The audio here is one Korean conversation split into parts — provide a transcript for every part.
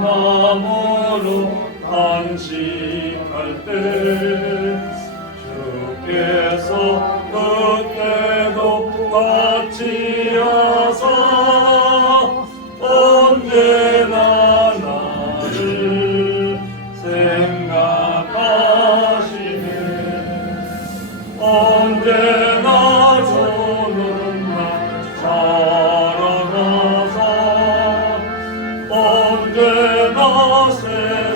마음으로 안식할 때 주께서 그때도 같이 하사 언제나 나를 생각하시네. 언제나 주는 나 살아가사 언제나 새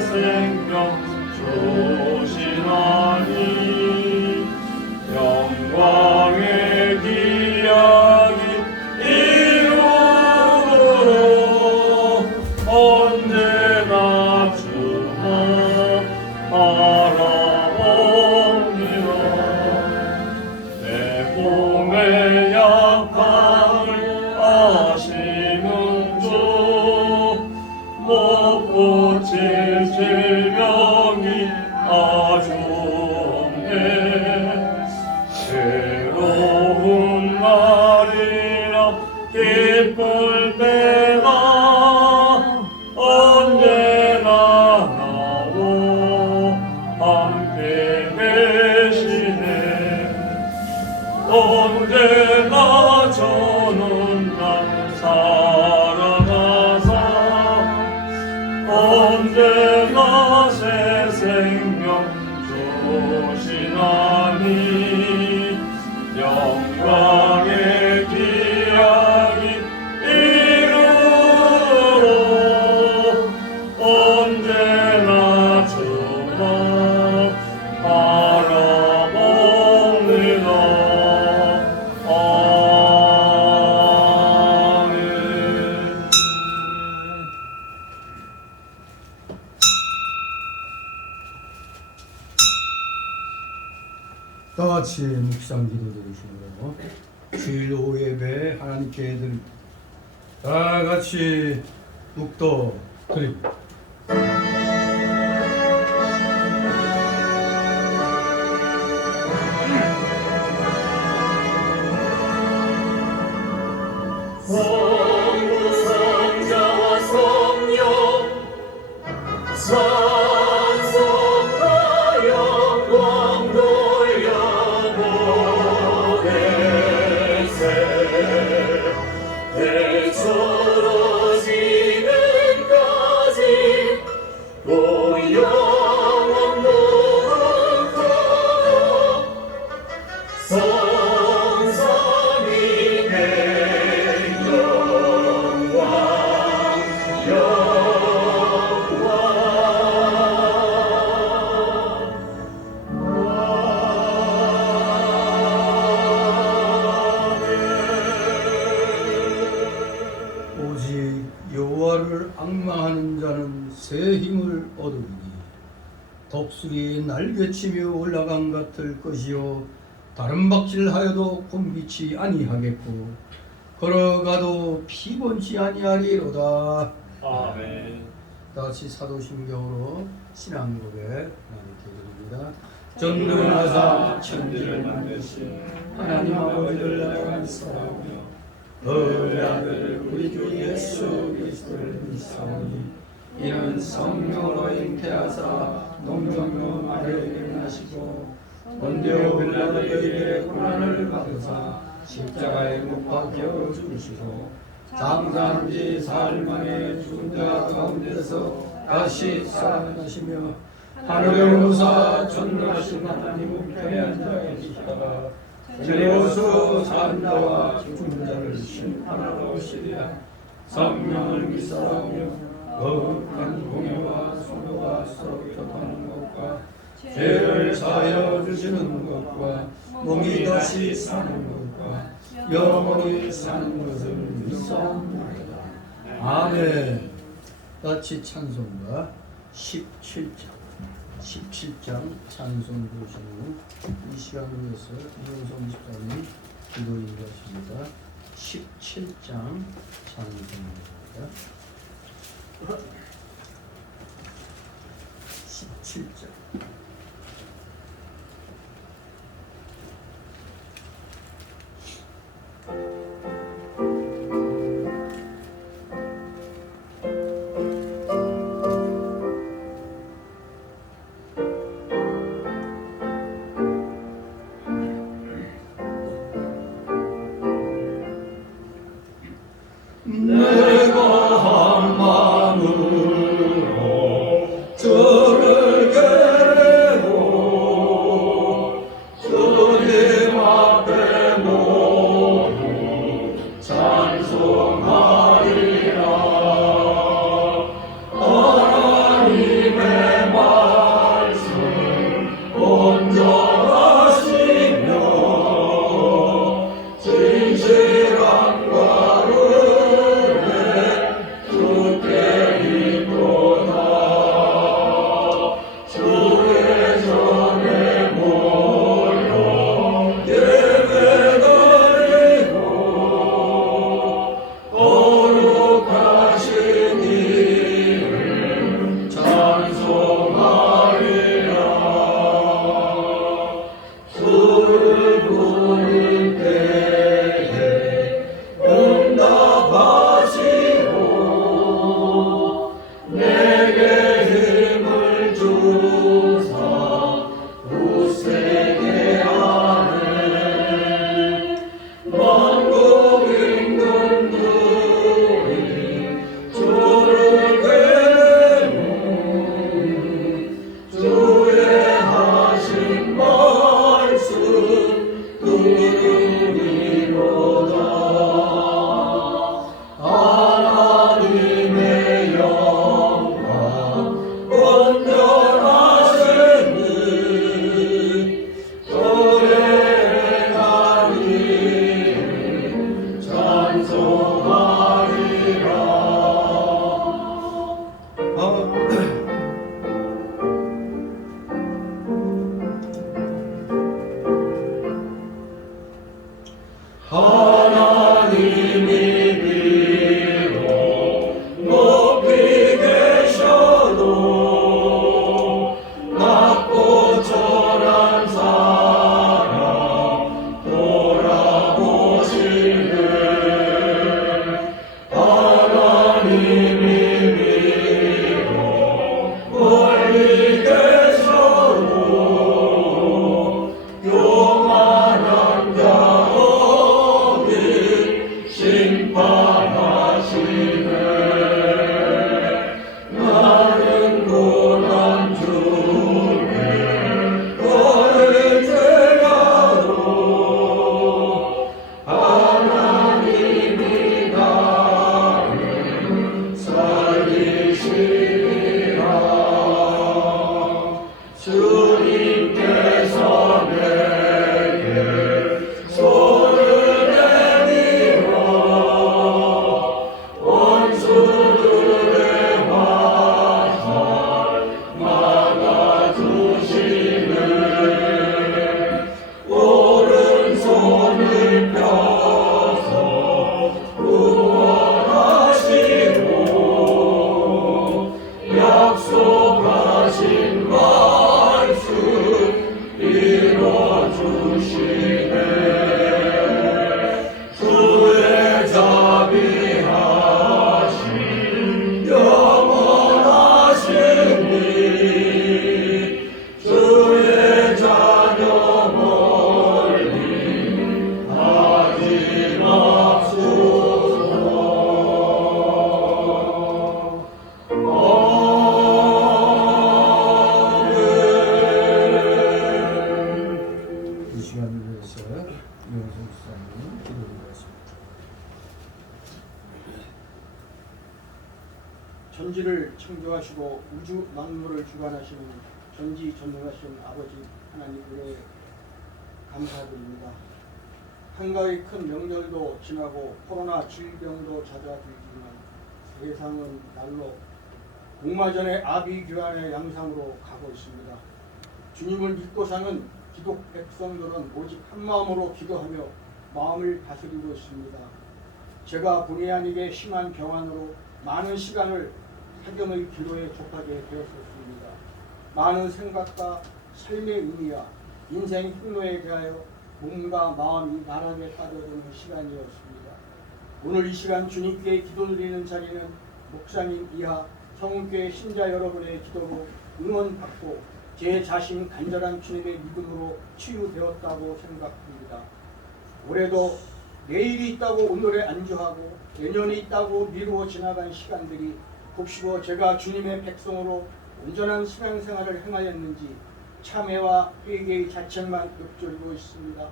생명 주시나니 영광의 기약이 이루도록 언제나 주만 바라봅니다. 내 몸의 약함을 아시는 주 못 고칠 질병이 아주 없네. 새로운 날이라 기쁠 때가 언제나 나와 함께 계시네. 언제나 저는 날 살아가사 언제나 새 생명 주시나니 영광의 기약이 이루도록 언제나 주만 바라봅니다. 아멘. 다 같이 묵상 기도드리시므로 주일 오후 예배 하나님께 드립니다. 다 같이 묵도 드립니다. 성부 성자와 성령 찬송과 영광 돌려보내세. 대처로 지금까지 또 영원 노릇하여 성삼위의 영광 오직 여호와를 앙망하는 자는 새 힘을 얻으리니 독수리의 날개치며 올라간 같을 것이요 다른 박질하여도 곤비치 아니하겠고 걸어가도 피곤치 아니하리로다. 아멘. 다시 사도신경으로 신앙고백 하나님께 드립니다. 전능하사 천지를 만드신 하나님 아버지를 내가 믿사오며 너의 아들 우리 주 예수 그리스도를 믿사오니 이는 성령으로 잉태하사 농정로 마리아에게 나시고 본디오 빌라도에게 고난을 받으사 십자가에 못 박혀 죽으시고 장사한 지 사흘 만에 죽은 자 가운데서 다시 살아나시며 하늘에 오르사 전능하신 하나님 우편에 앉아 계시다가 저리로서 사는 자와 죽은 자를 심판하러 오시리라. 성령을 믿사오며 거룩한 공예와 성도가 서로 교통하는 것과 죄를 사하여 주시는 것과 몸이 다시 사는 것과 영원히 사는 것을 믿사옵나이다. 아멘. 같이 찬송가 17장 찬송 부르시는 이 시간을 위해서 이용성 집사님 기도 인도하십니다. 17장 찬송입니다. 17장 하나님이 비록 높이 계셔도 낮고 천한 사람 돌아보시네. 하나님이 비록 멀리 계셔도 교만한 자 심판하시네. 나는 고난 중에 걸을 때라도 하나님이 나를 살리시리라. 주님께서 내게 손을 원수들의 화살 막아주시네. 오른손을 펴서 구원하시고 약속하신 말씀 이뤄주시네. 주의 자비하신 영원하시니 주의 자녀 멀리 하지 맙소서. 이 시간을 위해서 이용성 목사님 기도드리겠습니다. 천지를 창조하시고 우주 만물을 주관하시는 전지전능하신 아버지 하나님 은혜에 감사드립니다. 한가위 큰 명절도 지나고 코로나 질병도 잦아들지만 세상은 날로 공마전의 아비규환의 양상으로 가고 있습니다. 주님을 믿고 사는 기독 백성들은 오직 한마음으로 기도하며 마음을 다스리고 있습니다. 제가 본의 아니게 심한 병환으로 많은 시간을 사경의 기도에 족하게 되었었습니다. 많은 생각과 삶의 의미와 인생 흉노에 대하여 몸과 마음이 나락에 빠져드는 시간이었습니다. 오늘 이 시간 주님께 기도드리는 자리는 목사님 이하 성은교회 신자 여러분의 기도로 응원받고 제 자신 간절한 주님의 믿음으로 치유되었다고 생각합니다. 올해도 내일이 있다고 오늘에 안주하고 내년이 있다고 미루어 지나간 시간들이 곱씹어 제가 주님의 백성으로 온전한 신앙생활을 행하였는지 참회와 회개의 자책만 읊조리고 있습니다.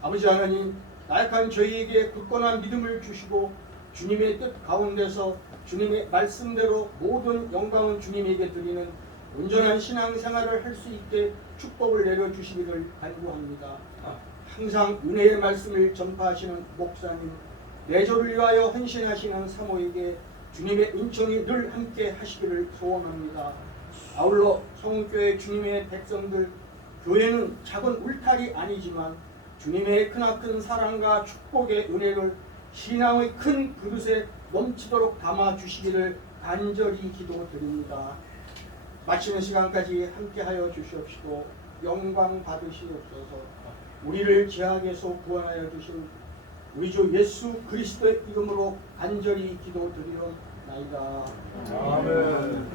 아버지 하나님, 나약한 저희에게 굳건한 믿음을 주시고 주님의 뜻 가운데서 주님의 말씀대로 모든 영광은 주님에게 드리는 온전한 신앙생활을 할 수 있게 축복을 내려주시기를 간구합니다. 항상 은혜의 말씀을 전파하시는 목사님, 내조를 위하여 헌신하시는 사모에게 주님의 은총이 늘 함께 하시기를 소원합니다. 아울러 성교회 주님의 백성들, 교회는 작은 울타리 아니지만 주님의 크나큰 사랑과 축복의 은혜를 신앙의 큰 그릇에 넘치도록 담아주시기를 간절히 기도드립니다. 마치는 시간까지 함께하여 주시옵시고 영광 받으시옵소서. 우리를 죄악에서 구원하여 주신 우리 주 예수 그리스도의 이름으로 간절히 기도드리옵나이다. 아멘.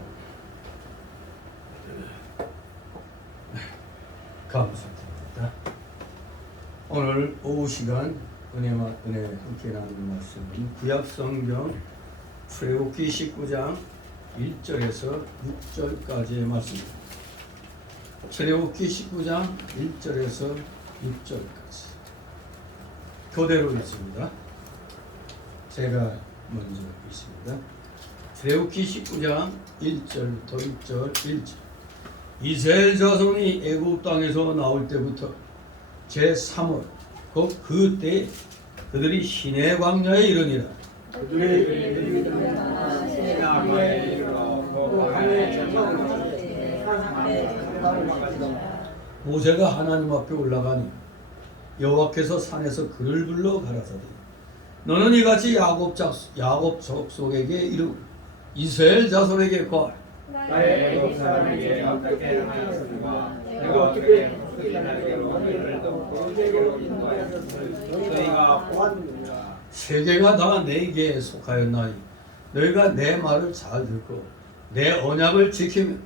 감사드립니다. 오늘 오후 시간 은혜와 은혜 함께 나누는 말씀은 구약성경 출애굽기 19장 1절에서 6절까지의 말씀입니다. 출애굽기 19장 1절에서 6절까지 교대로 읽습니다. 제가 먼저 읽습니다. 출애굽기 19장 1절부터 6절 1절. 이스라엘 자손이 애굽 땅에서 나올 때부터 제3월 곧 그때 그들이 시내 광야에 이르니라. 그들의 이름이 시내광야에 이르러 모세가 하나님 앞에 올라가니 여호와께서 산에서 그를 불러 가라사대 너는 이같이 야곱 족속에게 이르고 이스라엘 자손에게 고하라. 나의 애국 사람에게 어떻게 행하였으며 내가 어떻게 그들에게 원리를 너희에게로 인도하였으며 너희가 보았느니라. 세계가 다 내게 속하였나니 너희가 내 말을 잘 듣고 내 언약을 지키면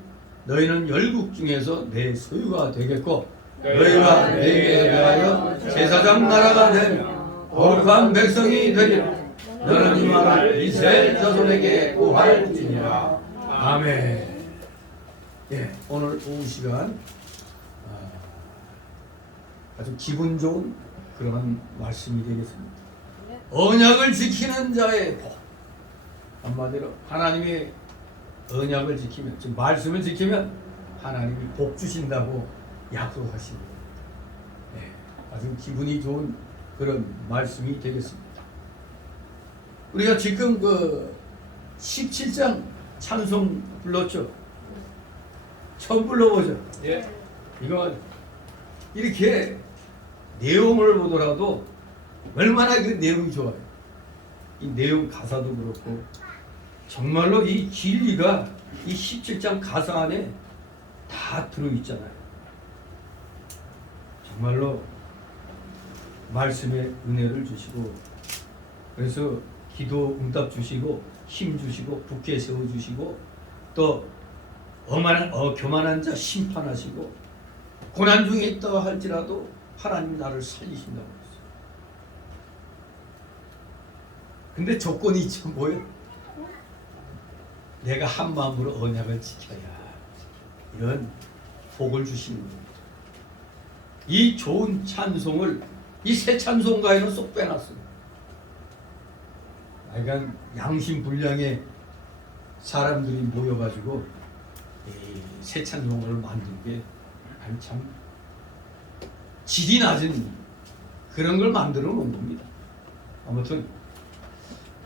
너희는 열국 중에서 내 소유가 되겠고 너희가 내게 대하여 제사장 나라가 되며 거룩한 백성이 되리라. 너는 이 말을 이스라엘 자손에게 고할지니라. 아멘. 예, 오늘 오후 시간 아주 기분 좋은 그러한 말씀이 되겠습니다. 언약을 지키는 자의 복. 한마디로 하나님의 언약을 지키면, 즉 말씀을 지키면 하나님이 복 주신다고 약속하십니다. 네, 아주 기분이 좋은 그런 말씀이 되겠습니다. 우리가 지금 그 17장 찬송 불렀죠. 처음 불러보죠. 예. 이거 이렇게 내용을 보더라도 얼마나 그 내용이 좋아요. 이 내용 가사도 그렇고 정말로 이 진리가 이 17장 가사 안에 다 들어있잖아요. 정말로 말씀의 은혜를 주시고 그래서 기도 응답 주시고 힘 주시고 굳게 세워주시고 또 교만한 자 심판하시고 고난 중에 있다 할지라도 하나님 나를 살리신다고 했어요. 근데 조건이 있죠. 뭐예요? 내가 한 마음으로 언약을 지켜야 이런 복을 주시는 겁니다. 이 좋은 찬송을 이 새 찬송가에는 쏙 빼놨습니다. 그러니까 양심불량의 사람들이 모여가지고 이 새 찬송을 만든 게 참 질이 낮은 그런 걸 만들어 놓은 겁니다. 아무튼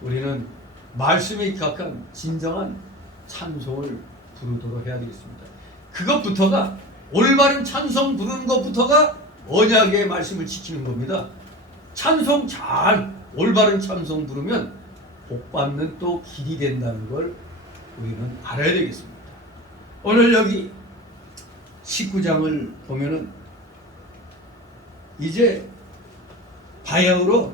우리는 말씀에 입각한 진정한 찬송을 부르도록 해야 되겠습니다. 그것부터가 올바른 찬송 부르는 것부터가 언약의 말씀을 지키는 겁니다. 찬송 잘 올바른 찬송 부르면 복받는 또 길이 된다는 걸 우리는 알아야 되겠습니다. 오늘 여기 19장을 보면은 이제 바야흐로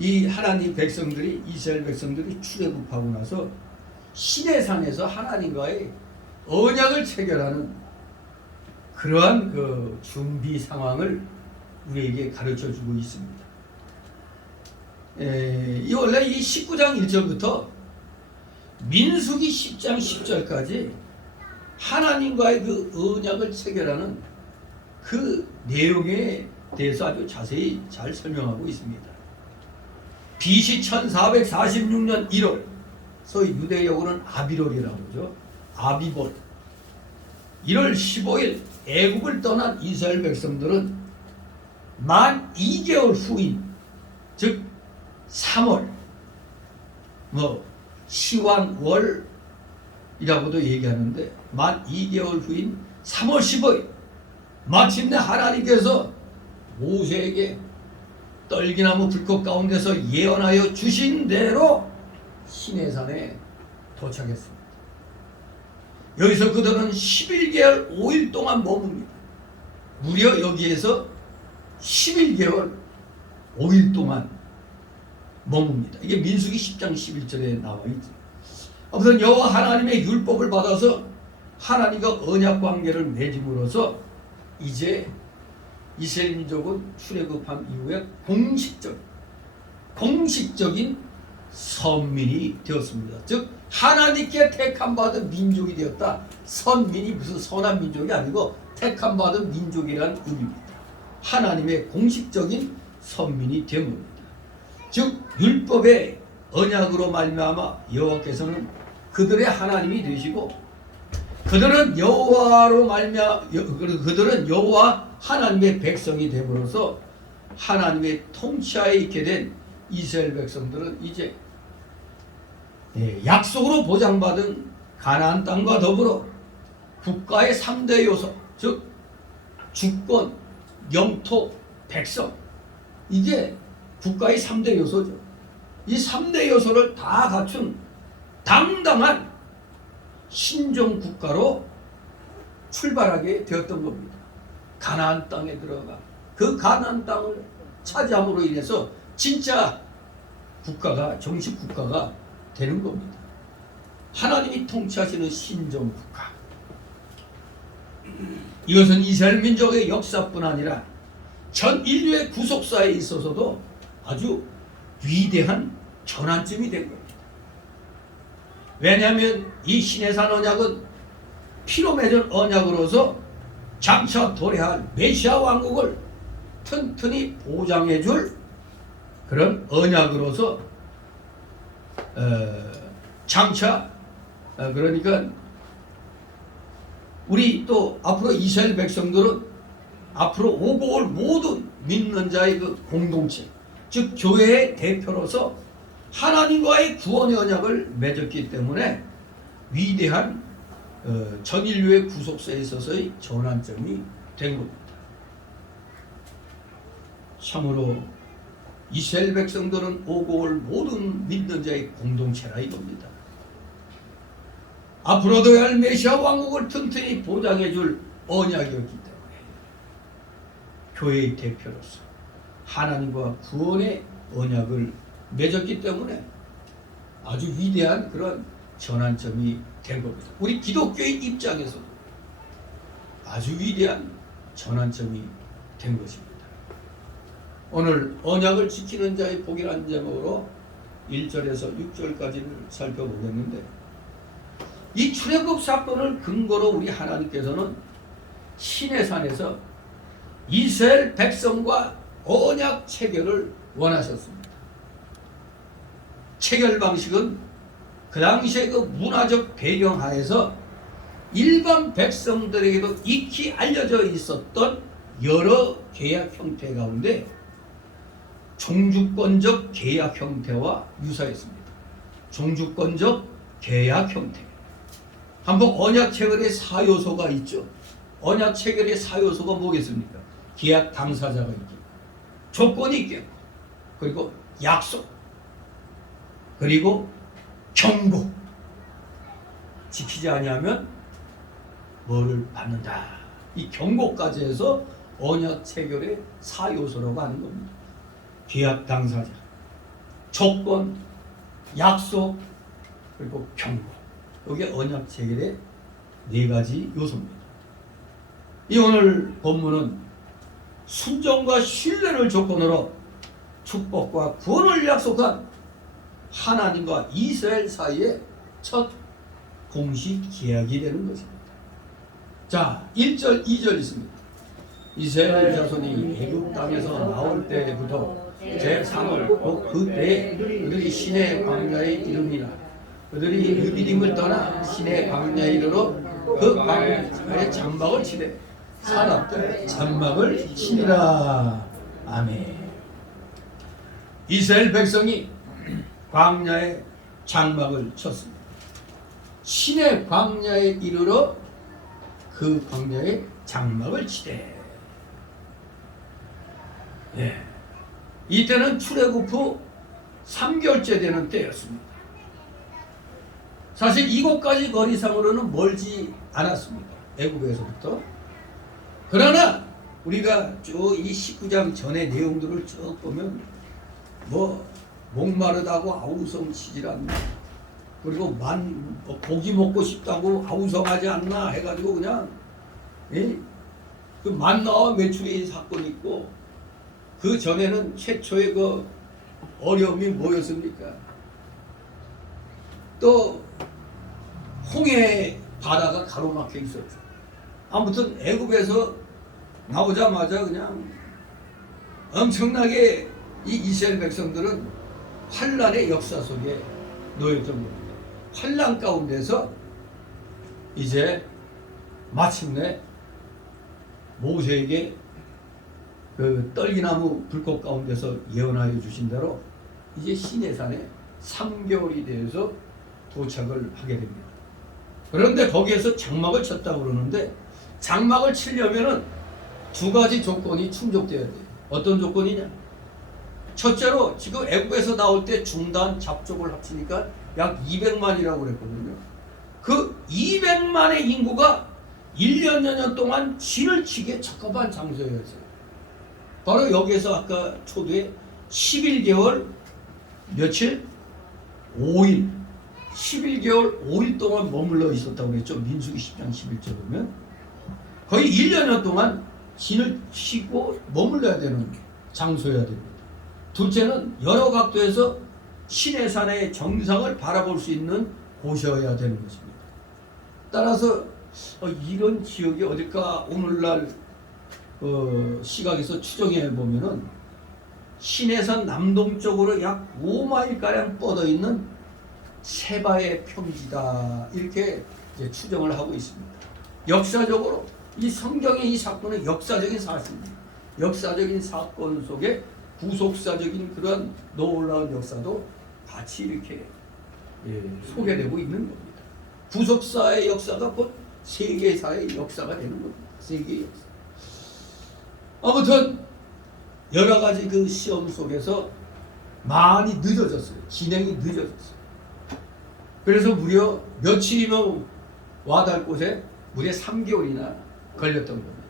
이 하나님 백성들이 이스라엘 백성들이 출애굽하고 나서 시내산에서 하나님과의 언약을 체결하는 그러한 그 준비 상황을 우리에게 가르쳐 주고 있습니다. 이 원래 이 19장 1절부터 민수기 10장 10절까지 하나님과의 그 언약을 체결하는 그 내용에 대해서 아주 자세히 잘 설명하고 있습니다. BC 1446년 1월, 소위 유대역으로는 아비롤이라고 그러죠. 아비볼. 1월 15일 애국을 떠난 이스라엘 백성들은 만 2개월 후인, 즉 3월, 시완월이라고도 얘기하는데 만 2개월 후인 3월 15일 마침내 하나님께서 모세에게 떨기나무 불꽃 가운데서 예언하여 주신 대로 시내산에 도착했습니다. 여기서 그들은 11개월 5일 동안 머뭅니다. 무려 여기에서 11개월 5일 동안 머뭅니다. 이게 민수기 10장 11절에 나와 있죠. 아무튼 여호와 하나님의 율법을 받아서 하나님과 언약 관계를 맺음으로써 이제 이스라엘 민족은 출애굽한 이후에 공식적인 선민이 되었습니다. 즉 하나님께 택함받은 민족이 되었다. 선민이 무슨 선한 민족이 아니고 택함받은 민족이라는 의미입니다. 하나님의 공식적인 선민이 된 겁니다. 즉 율법의 언약으로 말미암아 여호와께서는 그들의 하나님이 되시고 그들은 여호와 하나님의 백성이 됨으로써 하나님의 통치하에 있게 된 이스라엘 백성들은 이제 약속으로 보장받은 가나안 땅과 더불어 국가의 3대 요소, 즉 주권, 영토, 백성, 이게 국가의 3대 요소죠. 이 3대 요소를 다 갖춘 당당한 신종 국가로 출발하게 되었던 겁니다. 가나안 땅에 들어가 그 가나안 땅을 차지함으로 인해서 진짜 국가가, 정식 국가가 되는 겁니다. 하나님이 통치하시는 신종 국가. 이것은 이스라엘 민족의 역사뿐 아니라 전 인류의 구속사에 있어서도 아주 위대한 전환점이 된 겁니다. 왜냐하면 이 시내산 언약은 피로 맺은 언약으로서 장차 도래할 메시아 왕국을 튼튼히 보장해 줄 그런 언약으로서 장차 그러니까 우리 또 앞으로 이스라엘 백성들은 앞으로 오고 올 모든 믿는 자의 그 공동체, 즉 교회의 대표로서 하나님과의 구원의 언약을 맺었기 때문에 위대한 전 인류의 구속사에 있어서의 전환점이 된 겁니다. 참으로 이스라엘 백성들은 오고 올 모든 믿는 자의 공동체라 이겁니다. 앞으로도 할 메시아 왕국을 튼튼히 보장해 줄 언약이었기 때문에 교회의 대표로서 하나님과 구원의 언약을 맺었기 때문에 아주 위대한 그런 전환점이 된 겁니다. 우리 기독교의 입장에서도 아주 위대한 전환점이 된 것입니다. 오늘 언약을 지키는 자의 복이라는 제목으로 1절에서 6절까지를 살펴보겠는데, 이 출애굽 사건을 근거로 우리 하나님께서는 시내산에서 이스라엘 백성과 언약 체결을 원하셨습니다. 체결 방식은 그 당시의 그 문화적 배경 하에서 일반 백성들에게도 익히 알려져 있었던 여러 계약 형태 가운데 종주권적 계약 형태와 유사했습니다. 종주권적 계약 형태. 한번 언약 체결의 4요소가 있죠. 언약 체결의 4요소가 뭐겠습니까? 계약 당사자가 있겠고, 조건이 있겠고, 그리고 약속, 그리고 경고. 지키지 아니하면 뭐를 받는다. 이 경고까지 해서 언약 체결의 4요소라고 하는 겁니다. 계약 당사자, 조건, 약속, 그리고 경고. 이게 언약 체결의 4가지 요소입니다. 이 오늘 본문은 순종과 신뢰를 조건으로 축복과 구원을 약속한 하나님과 이스라엘 사이의 첫 공식 계약이 되는 것입니다. 자, 1절, 2절 있습니다. 이스라엘 자손이 애굽 땅에서 나올 때부터 제3월 곧 그때에 그들이 시내 광야에 이르니라. 그들이 느비딤을 떠나 시내 광야에 이르러 그 광야에 장막을 치되 산 앞에 장막을 치니라. 아멘. 이스라엘 백성이 광야에 장막을 쳤습니다. 시내 광야에 이르러 그 광야에 장막을 치되. 예. 이때는 출애굽 후 3개월째 되는 때였습니다. 사실 이곳까지 거리상으로는 멀지 않았습니다. 애굽에서부터. 그러나 우리가 쭉 이 19장 전의 내용들을 쭉 보면 뭐 목마르다고 아우성치질 않나, 그리고 고기 먹고 싶다고 아우성하지 않나 해가지고 그냥 그 만나와 메추리 사건이 있고, 그 전에는 최초의 그 어려움이 뭐였습니까? 또 홍해 바다가 가로막혀 있었죠. 아무튼 애굽에서 나오자마자 그냥 엄청나게 이 이스라엘 백성들은 환란의 역사 속에 놓였던 겁니다. 환란 가운데서 이제 마침내 모세에게 그 떨기나무 불꽃 가운데서 예언하여 주신 대로 이제 시내산에 3개월이 되어서 도착을 하게 됩니다. 그런데 거기에서 장막을 쳤다고 그러는데 장막을 치려면은 두 가지 조건이 충족돼야 돼요. 어떤 조건이냐? 첫째로 지금 애국에서 나올 때 중단 잡족을 합치니까 약 200만이라고 그랬거든요. 그 200만의 인구가 1년 여년 동안 진을 치기에 적합한 장소였어요. 바로 여기에서 아까 초두에 11개월 며칠? 5일 11개월 5일 동안 머물러 있었다고 그랬죠. 민수기 10장 11절 보면 거의 1년 동안 진을 치고 머물러야 되는 장소여야 됩니다. 둘째는 여러 각도에서 시내산의 정상을 바라볼 수 있는 곳이어야 되는 것입니다. 따라서 이런 지역이 어딜까 오늘날 시각에서 추정해 보면은 시내산 남동쪽으로 약 5마일가량 뻗어 있는 세바의 평지다 이렇게 이제 추정을 하고 있습니다. 역사적으로 이 성경의 이 사건은 역사적인 사실입니다. 역사적인 사건 속에 구속사적인 그런 놀라운 역사도 같이 이렇게 소개되고 있는 겁니다. 구속사의 역사가 곧 세계사의 역사가 되는 겁니다. 세계의 역사. 아무튼 여러 가지 그 시험 속에서 많이 늦어졌어요. 진행이 늦어졌어요. 그래서 무려 며칠이면 와닿을 곳에 무려 3개월이나 걸렸던 겁니다.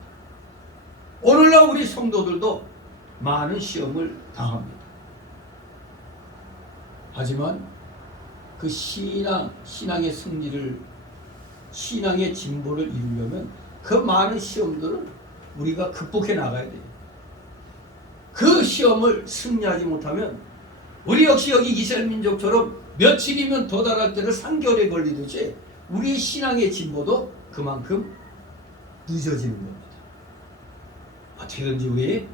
오늘날 우리 성도들도 많은 시험을 당합니다. 하지만 그 신앙의 승리를, 신앙의 진보를 이루려면 그 많은 시험들을 우리가 극복해 나가야 돼요. 그 시험을 승리하지 못하면 우리 역시 여기 이스라엘 민족처럼 며칠이면 도달할 때를 3개월에 걸리듯이 우리의 신앙의 진보도 그만큼 늦어지는 겁니다. 어떻게든지 우리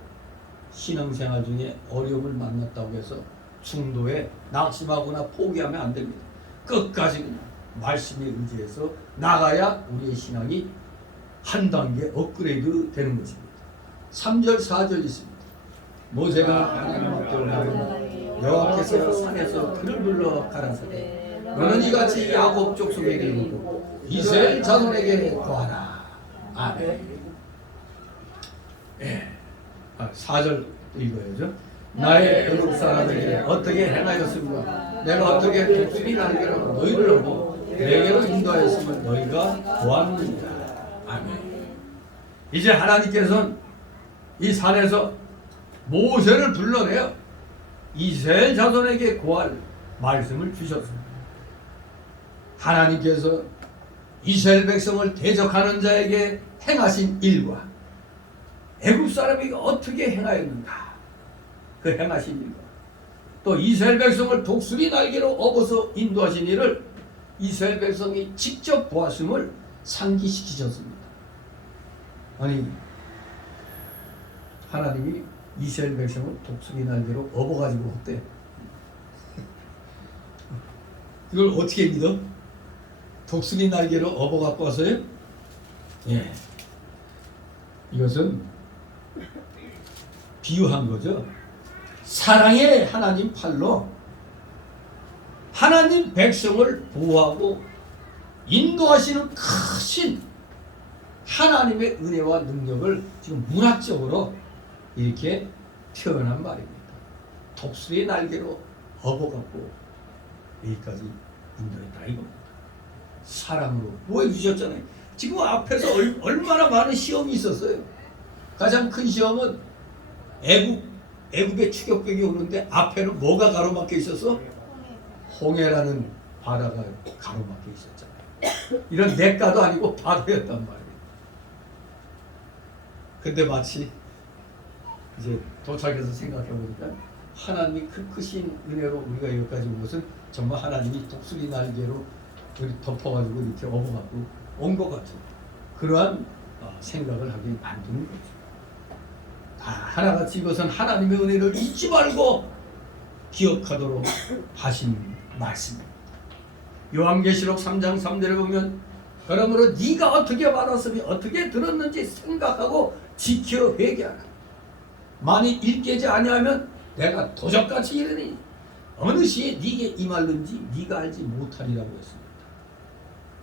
신앙생활 중에 어려움을 만났다고 해서 중도에 낙심하거나 포기하면 안 됩니다. 끝까지 말씀에 의지해서 나가야 우리의 신앙이 한 단계 업그레이드 되는 것입니다. 3절 4절 있습니다. 모세가 하나님 앞에 올라가며 여호와께서 산에서 그를 불러 가라사대 너는 이같이 야곱 족속에게 이르고 이스라엘 자손에게 구하라. 아멘. 4절 읽어야죠. 나의 애국 사람에게 어떻게 행하였습니까? 내가 어떻게 독수리 날개로 너희를 얻고 내게로 인도하였음을 너희가 보았느니라. 아멘. 이제 하나님께서는 이 산에서 모세를 불러내어 이스라엘 자손에게 구할 말씀을 주셨습니다. 하나님께서 이스라엘 백성을 대적하는 자에게 행하신 일과 애굽 사람이 어떻게 행하였는가, 그 행하신 일과 또 이스라엘 백성을 독수리 날개로 업어서 인도하신 일을 이스라엘 백성이 직접 보았음을 상기시키셨습니다. 아니, 하나님이 이스라엘 백성을 독수리 날개로 업어가지고 어때? 이걸 어떻게 믿어? 독수리 날개로 업어갖고 와서요? 예. 이것은 비유한 거죠. 사랑의 하나님 팔로 하나님 백성을 보호하고 인도하시는 크신 하나님의 은혜와 능력을 지금 문학적으로 이렇게 표현한 말입니다. 독수리의 날개로 업어갖고 여기까지 인도했다 이겁니다. 사랑으로 보여주셨잖아요. 지금 앞에서 얼마나 많은 시험이 있었어요. 가장 큰 시험은 애굽의 추격병이 오는데 앞에는 뭐가 가로막혀 있었어? 홍해라는 바다가 가로막혀 있었잖아요. 이런 냇가도 아니고 바다였단 말이에요. 근데 마치 이제 도착해서 생각해 보니까 하나님이 그 크신 은혜로 우리가 여기까지 온 것은 정말 하나님이 독수리 날개로 덮어가지고 이렇게 업어갖고 온 것 같은 그러한 생각을 하게 만드는 거죠. 다 하나같이 이것은 하나님의 은혜를 잊지 말고 기억하도록 하신 말씀입니다. 요한계시록 3장 3절에 보면 그러므로 네가 어떻게 받았으며 어떻게 들었는지 생각하고 지켜 회개하라. 만일 일깨지 아니하면 내가 도적같이 이르니 어느 시에 네게 임할는지 네가 알지 못하리라고 했습니다.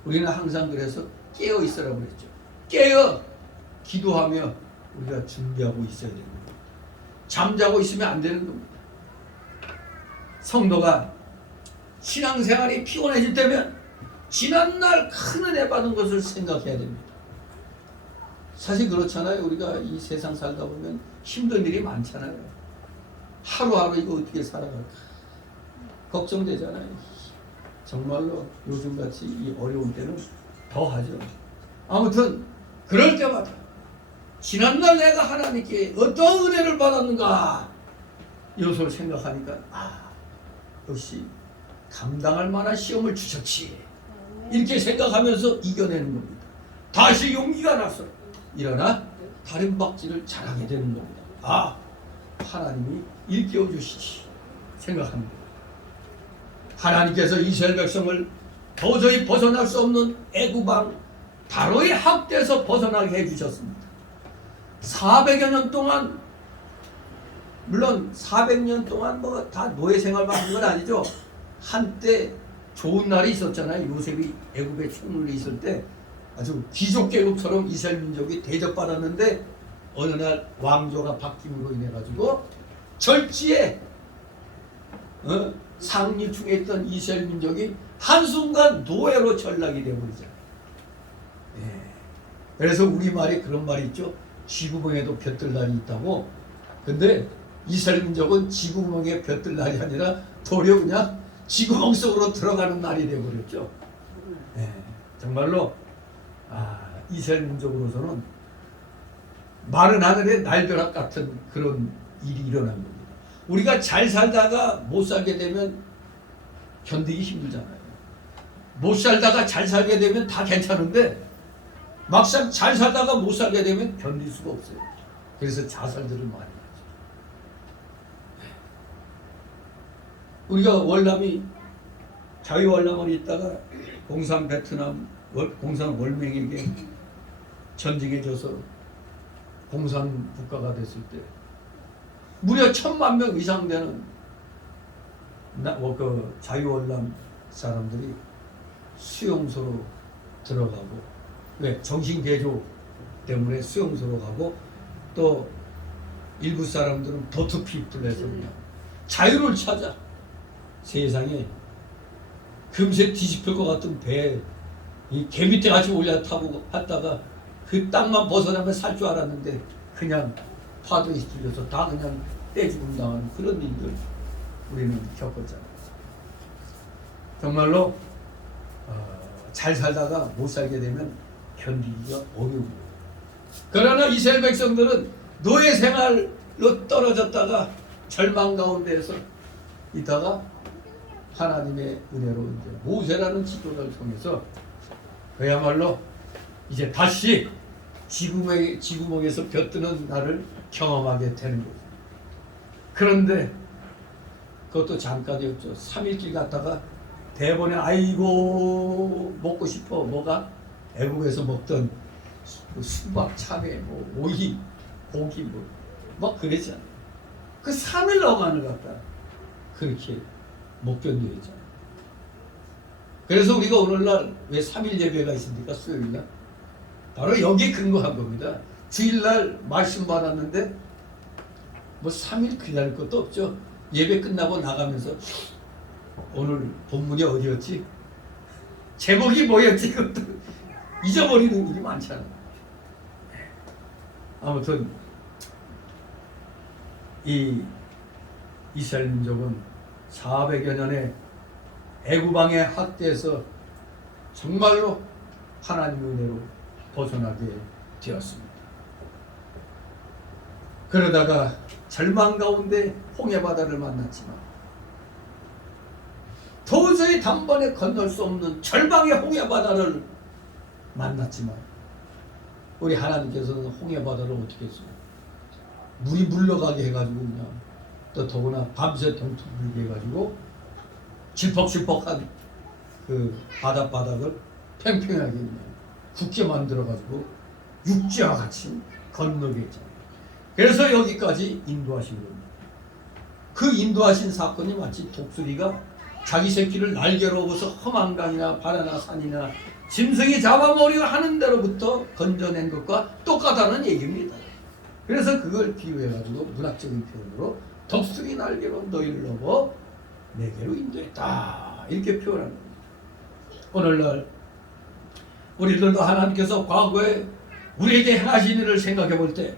우리는 항상 그래서 깨어 있으라고 그랬죠. 깨어 기도하며 우리가 준비하고 있어야 됩니다. 잠자고 있으면 안 되는 겁니다. 성도가 신앙생활이 피곤해질 때면 지난날 큰 은혜 받은 것을 생각해야 됩니다. 사실 그렇잖아요. 우리가 이 세상 살다 보면 힘든 일이 많잖아요. 하루하루 이거 어떻게 살아갈까 걱정되잖아요. 정말로 요즘같이 이 어려운 때는 더 하죠. 아무튼 그럴 때마다 지난날 내가 하나님께 어떤 은혜를 받았는가 이것을 생각하니까 역시 감당할 만한 시험을 주셨지 이렇게 생각하면서 이겨내는 겁니다. 다시 용기가 나서 일어나 다른 박질을 잘하게 되는 겁니다. 하나님이 일깨워 주시지 생각합니다. 하나님께서 이스라엘 백성을 도저히 벗어날 수 없는 애굽왕 바로의 학대에서 벗어나게 해주셨습니다. 400여 년 동안, 물론 400년 동안 뭐 다 노예 생활만 한 건 아니죠. 한때 좋은 날이 있었잖아요. 요셉이 애굽에 총리로 있을 때 아주 귀족계급처럼 이스라엘 민족이 대접받았는데 어느 날 왕조가 바뀜으로 인해 가지고 절지에 상류층에 있던 이스라엘 민족이 한순간 노예로 전락이 되어버리잖아요. 그래서 우리말에 그런 말이 있죠. 쥐구멍에도 볕들 날이 있다고. 근데 이스라엘 민족은 쥐구멍에 볕들 날이 아니라 도리어 그냥 쥐구멍 속으로 들어가는 날이 되어버렸죠. 정말로 이스라엘 민족으로서는 마른 하늘에 날벼락 같은 그런 일이 일어난 겁니다. 우리가 잘 살다가 못 살게 되면 견디기 힘들잖아요. 못 살다가 잘 살게 되면 다 괜찮은데 막상 잘 살다가 못 살게 되면 견딜 수가 없어요. 그래서 자살들을 많이 하죠. 우리가 월남이 자유월남을 있다가 공산 베트남, 공산 월맹에게 전쟁해져서 공산 국가가 됐을 때 무려 1000만 명 이상 되는 그 자유월남 사람들이 수용소로 들어가고, 왜? 정신개조 때문에 수용소로 가고, 또 일부 사람들은 도트피플에서 그냥 자유를 찾아 세상에 금세 뒤집힐 것 같은 배에 이 개 밑에 같이 올라타고 하다가 그 땅만 벗어나면 살 줄 알았는데 그냥 파도에 휩쓸려서 다 그냥 떼죽음 당하는 그런 일들 우리는 겪었잖아요. 정말로 잘 살다가 못 살게 되면 견디기가 어려워요. 그러나 이스라엘 백성들은 노예 생활로 떨어졌다가 절망 가운데에서 있다가 하나님의 은혜로 이제 모세라는 지도자를 통해서 그야말로 이제 다시 지구멍에서 벼뜨는 날을 경험하게 되는 거죠. 그런데 그것도 잠깐이었죠. 3일길 갔다가 대번에 아이고 먹고 싶어. 뭐가? 애국에서 먹던 수박, 참외, 뭐 오이, 고기 뭐 그랬잖아요. 그 3일 넘어가는 것 같다. 그렇게 못 견디었잖아요. 그래서 우리가 오늘날 왜 3일 예배가 있습니까? 수요일날? 바로 여기에 근거한 겁니다. 주일날 말씀 받았는데 뭐 3일 기다릴 것도 없죠. 예배 끝나고 나가면서 오늘 본문이 어디였지? 제목이 뭐였지? 그것도 잊어버리는 일이 많잖아요. 아무튼 이 이스라엘 민족은 400여 년의 애굽왕의 학대에서 정말로 하나님의 은혜로 벗어나게 되었습니다. 그러다가 절망 가운데 홍해바다를 만났지만 도저히 단번에 건널 수 없는 절망의 홍해바다를 만났지만 우리 하나님께서는 홍해바다를 어떻게 했어요? 물이 물러가게 해가지고 그냥 또 더구나 밤새 동투 불게 해가지고 질퍽질퍽한 그 바닷바닥을 팽팽하게 그냥 굳게 만들어가지고 육지와 같이 건너게 했잖아요. 그래서 여기까지 인도하신 겁니다. 그 인도하신 사건이 마치 독수리가 자기 새끼를 날개로 업어서 험한 강이나 바나나 산이나 짐승이 잡아먹으려 하는 대로부터 건져낸 것과 똑같다는 얘기입니다. 그래서 그걸 비유해가지고 문학적인 표현으로 독수리 날개로 너희를 넘어 내게로 인도했다 이렇게 표현합니다. 오늘날 우리들도 하나님께서 과거에 우리에게 행하신 일을 생각해 볼 때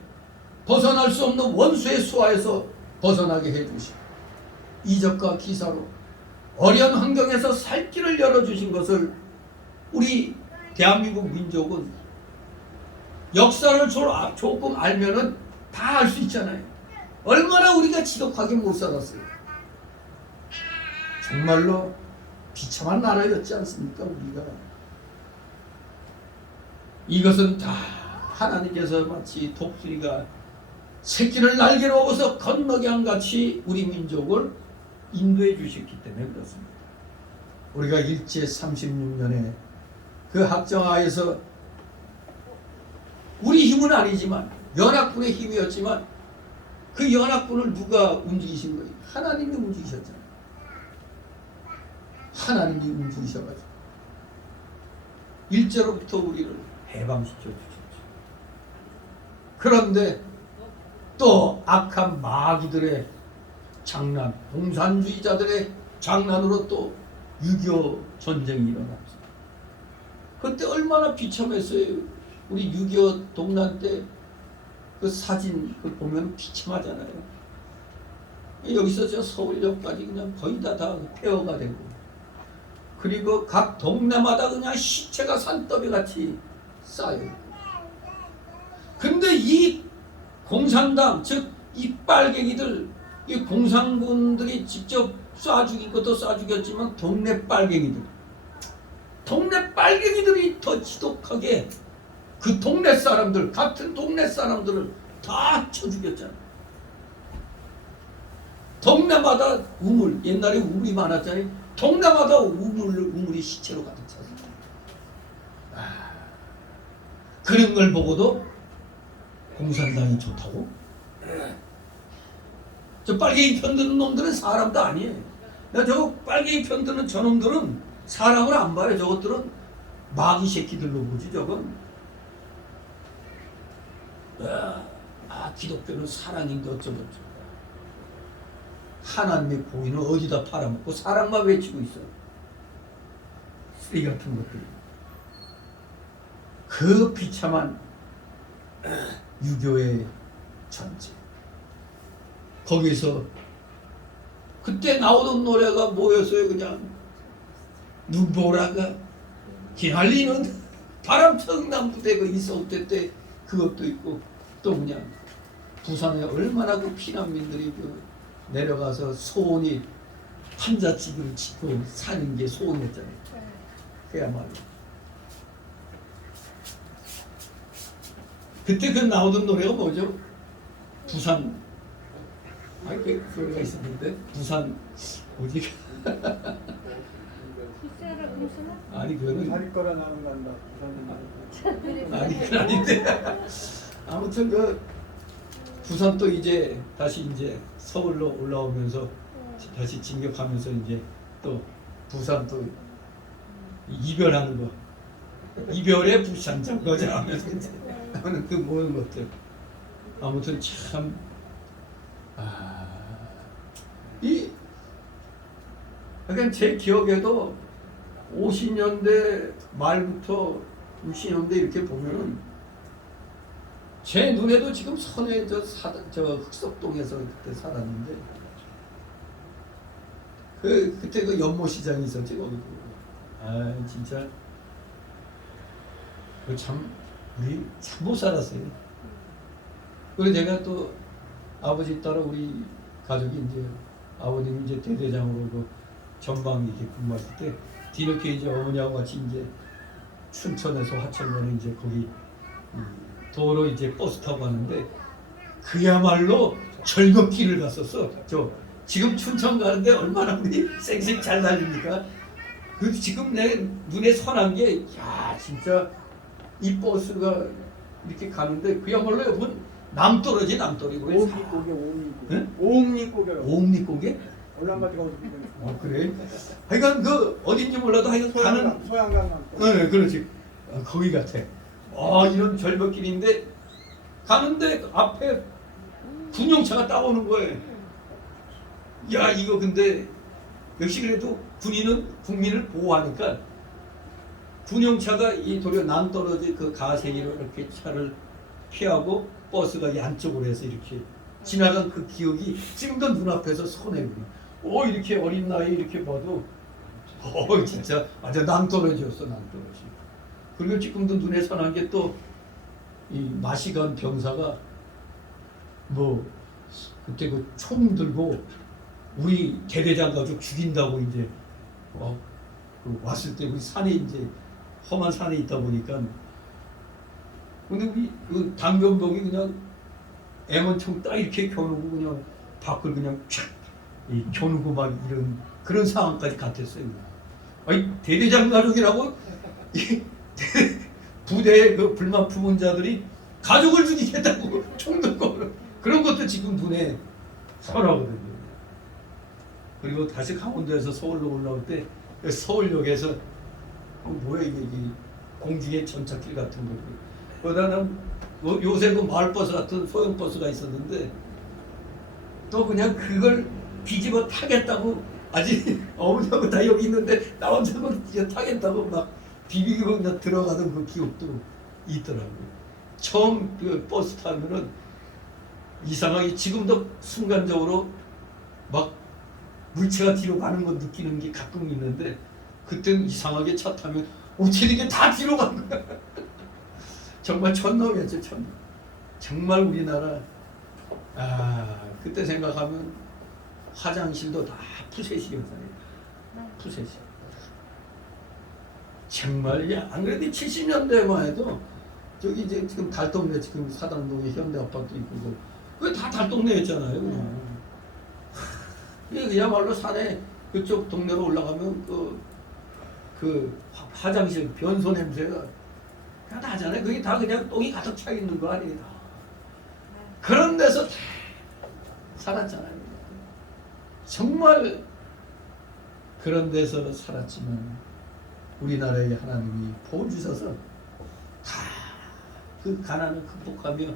벗어날 수 없는 원수의 수하에서 벗어나게 해주시고 이적과 기사로 어려운 환경에서 살 길을 열어주신 것을 우리 대한민국 민족은 역사를 조금 알면은 다 알 수 있잖아요. 얼마나 우리가 지독하게 못 살았어요. 정말로 비참한 나라였지 않습니까? 우리가 이것은 다 하나님께서 마치 독수리가 새끼를 날개로 업어서 건너게 한 같이 우리 민족을 인도해 주셨기 때문에 그렇습니다. 우리가 일제 36년에 그 합정하에서 우리 힘은 아니지만 연합군의 힘이었지만 그 연합군을 누가 움직이신 거예요? 하나님이 움직이셨잖아요. 하나님이 움직이셔가지고 일제로부터 우리를 해방시켜 주셨죠. 그런데 또 악한 마귀들의 장난, 공산주의자들의 장난으로 또 6.25 전쟁이 일어났어요. 그때 얼마나 비참했어요. 우리 6.25 동란 때 그 사진 그 보면 비참하잖아요. 여기서 저 서울역까지 그냥 거의 다 폐허가 되고, 그리고 각 동네마다 그냥 시체가 산더미 같이 쌓여요. 근데 이 공산당, 즉 이 빨갱이들, 이 공산군들이 직접 쏴 죽인 것도 쏴 죽였지만 동네 빨갱이들이 더 지독하게 그 동네 사람들, 같은 동네 사람들을 다 쳐 죽였잖아요. 동네마다 우물, 옛날에 우물이 많았잖아요. 동네마다 우물이 시체로 가득 찼어요. 그런 걸 보고도 공산당이 좋다고? 저 빨갱이 편드는 놈들은 사람도 아니에요. 저 빨갱이 편드는 저놈들은 사람을 안 봐요. 저것들은 마귀 새끼들로 보지. 저건 기독교는 사랑인데 어쩌고저쩌고, 하나님의 공의는 어디다 팔아먹고 사랑만 외치고 있어요. 쓰레기 같은 것들. 그 비참한 유교의 전쟁, 거기서 그때 나오던 노래가 뭐였어요? 그냥 눈보라가 휘날리는 바람청난 부대가 있었을 때 그것도 있고, 또 그냥 부산에 얼마나 그 피난민들이 그 내려가서 소원이 환자집을 짓고 사는 게 소원이었잖아요. 그야말로 그때 그 나오던 노래가 뭐죠? 부산, 그 노래가 있었는데 부산 어디가? 아니 그거는 살 거라 나는 간다. 아니 그건 아닌데. 아무튼 그 부산 또 이제 다시 이제 서울로 올라오면서 다시 진격하면서 이제 또 부산 또 이별하는 거, 이별의 부산장 거자 하면서 이제 하는 그 모든 것들. 아무튼 참 그러니까 제 기억에도 50년대 말부터 60년대 이렇게 보면은 제 눈에도 지금 선에 저 흑석동에서 그때 살았는데 그때 그 연못시장이 있었지 거기. 진짜 참 우리 참 못 살았어요. 그리고 제가 또 아버지 따라 우리 가족이 이제 아버님 이제 대대장으로 그 전방 이렇게 근무했을 때 뒤늦게 이제 어머니하고 같이 이제 춘천에서 화천면에 이제 거기 도로 이제 버스 타고 갔는데 그야말로 절벽길을 갔었어. 저 지금 춘천 가는데 얼마나 우리 쌩쌩 잘 달립니까? 그 지금 내 눈에 선한 게 야 진짜 이 버스가 이렇게 가는데 그야말로 여러분 남떨어지 남떨이. 오음리고개. 응? 오음리고개로. 오음리고개? 올란바토가 어디 있는? 그래? 하여간 그 어딘지 몰라도 하여간 가는 소양강. 네, 그렇지. 거기 같아. 이런 절벽길인데 가는데 앞에 군용차가 따오는 거예요. 야, 이거 근데 역시 그래도 군인은 국민을 보호하니까 군용차가 이 도로 남떨어진 그 가세기로 이렇게 차를 피하고 버스가 양쪽으로 해서 이렇게 지나간 그 기억이 지금도 눈앞에서 선해요. 이렇게 어린 나이에 이렇게 봐도 진짜 완전 낭떠러지였어, 낭떠러지. 그리고 지금도 눈에 선한 게 또 이 마시간 병사가 뭐 그때 그 총 들고 우리 대대장 가지고 죽인다고 이제 그 왔을 때 우리 산에 이제 험한 산에 있다 보니까 근데 우리 그 당변병이 그냥 애먼총 딱 이렇게 겨누고 그냥 밖을 그냥 촥 겨누고 막 이런 그런 상황까지 같았어요. 아니 대대장 가족이라고 부대의 그 불만 품은 자들이 가족을 죽이겠다고 총 들고 그런 것도 지금 눈에 선하거든요. 그리고 다시 강원도에서 서울로 올라올 때 서울역에서 뭐야 이게 공중의 전차길 같은 거. 그러다는 요새 그 마을버스 같은 소형버스가 있었는데 또 그냥 그걸 뒤집어 타겠다고 아직 어머니하고 다 여기 있는데 나 혼자 타겠다고 막 비비고 그냥 들어가던 그 기억도 있더라고요. 처음 그 버스 타면은 이상하게 지금도 순간적으로 막 물체가 뒤로 가는 거 느끼는 게 가끔 있는데 그때는 이상하게 차 타면 어떻게 이게 다 뒤로 가는 거야. 정말 천놈이었죠, 천놈. 정말 우리나라 그때 생각하면 화장실도 다 푸세식이었잖아요. 푸세식. 정말 안 그래도 70년대만 해도 저기 이제 지금 달동네 지금 사당동에 현대 아파트 있고 그게 다 달동네였잖아요. 그냥. 그야말로 산에 그쪽 동네로 올라가면 그 화장실 변소 냄새가 그냥 나잖아요. 그게 다 그냥 똥이 가득 차 있는 거 아니에요. 그런 데서 다 살았잖아요. 정말 그런 데서 살았지만 우리나라에 하나님이 복을 주셔서 다 그 가난을 극복하며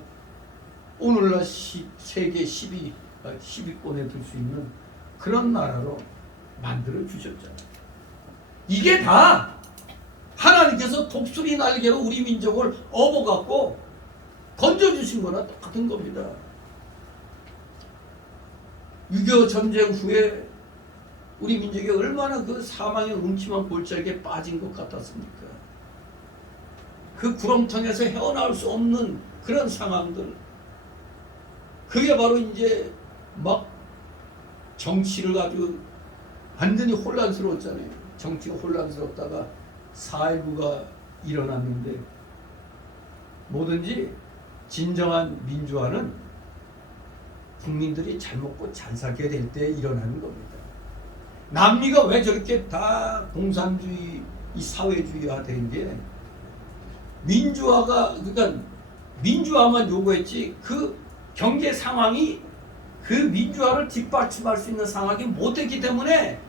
오늘날 세계 10위권에 들 수 있는 그런 나라로 만들어 주셨잖아요. 이게 다 하나님께서 독수리 날개로 우리 민족을 업어갖고 건져주신 거나 똑같은 겁니다. 6.25 전쟁 후에 우리 민족이 얼마나 그 사망의 음침한 골짜기에 빠진 것 같았습니까? 그 구렁텅에서 헤어나올 수 없는 그런 상황들. 그게 바로 이제 막 정치를 가지고 완전히 혼란스러웠잖아요. 정치가 혼란스럽다가 4.19가 일어났는데 뭐든지 진정한 민주화는 국민들이 잘 먹고 잘 살게 될 때 일어나는 겁니다. 남미가 왜 저렇게 다 공산주의, 이 사회주의화 된 게 민주화가 그러니까 민주화만 요구했지 그 경제 상황이 그 민주화를 뒷받침할 수 있는 상황이 못됐기 때문에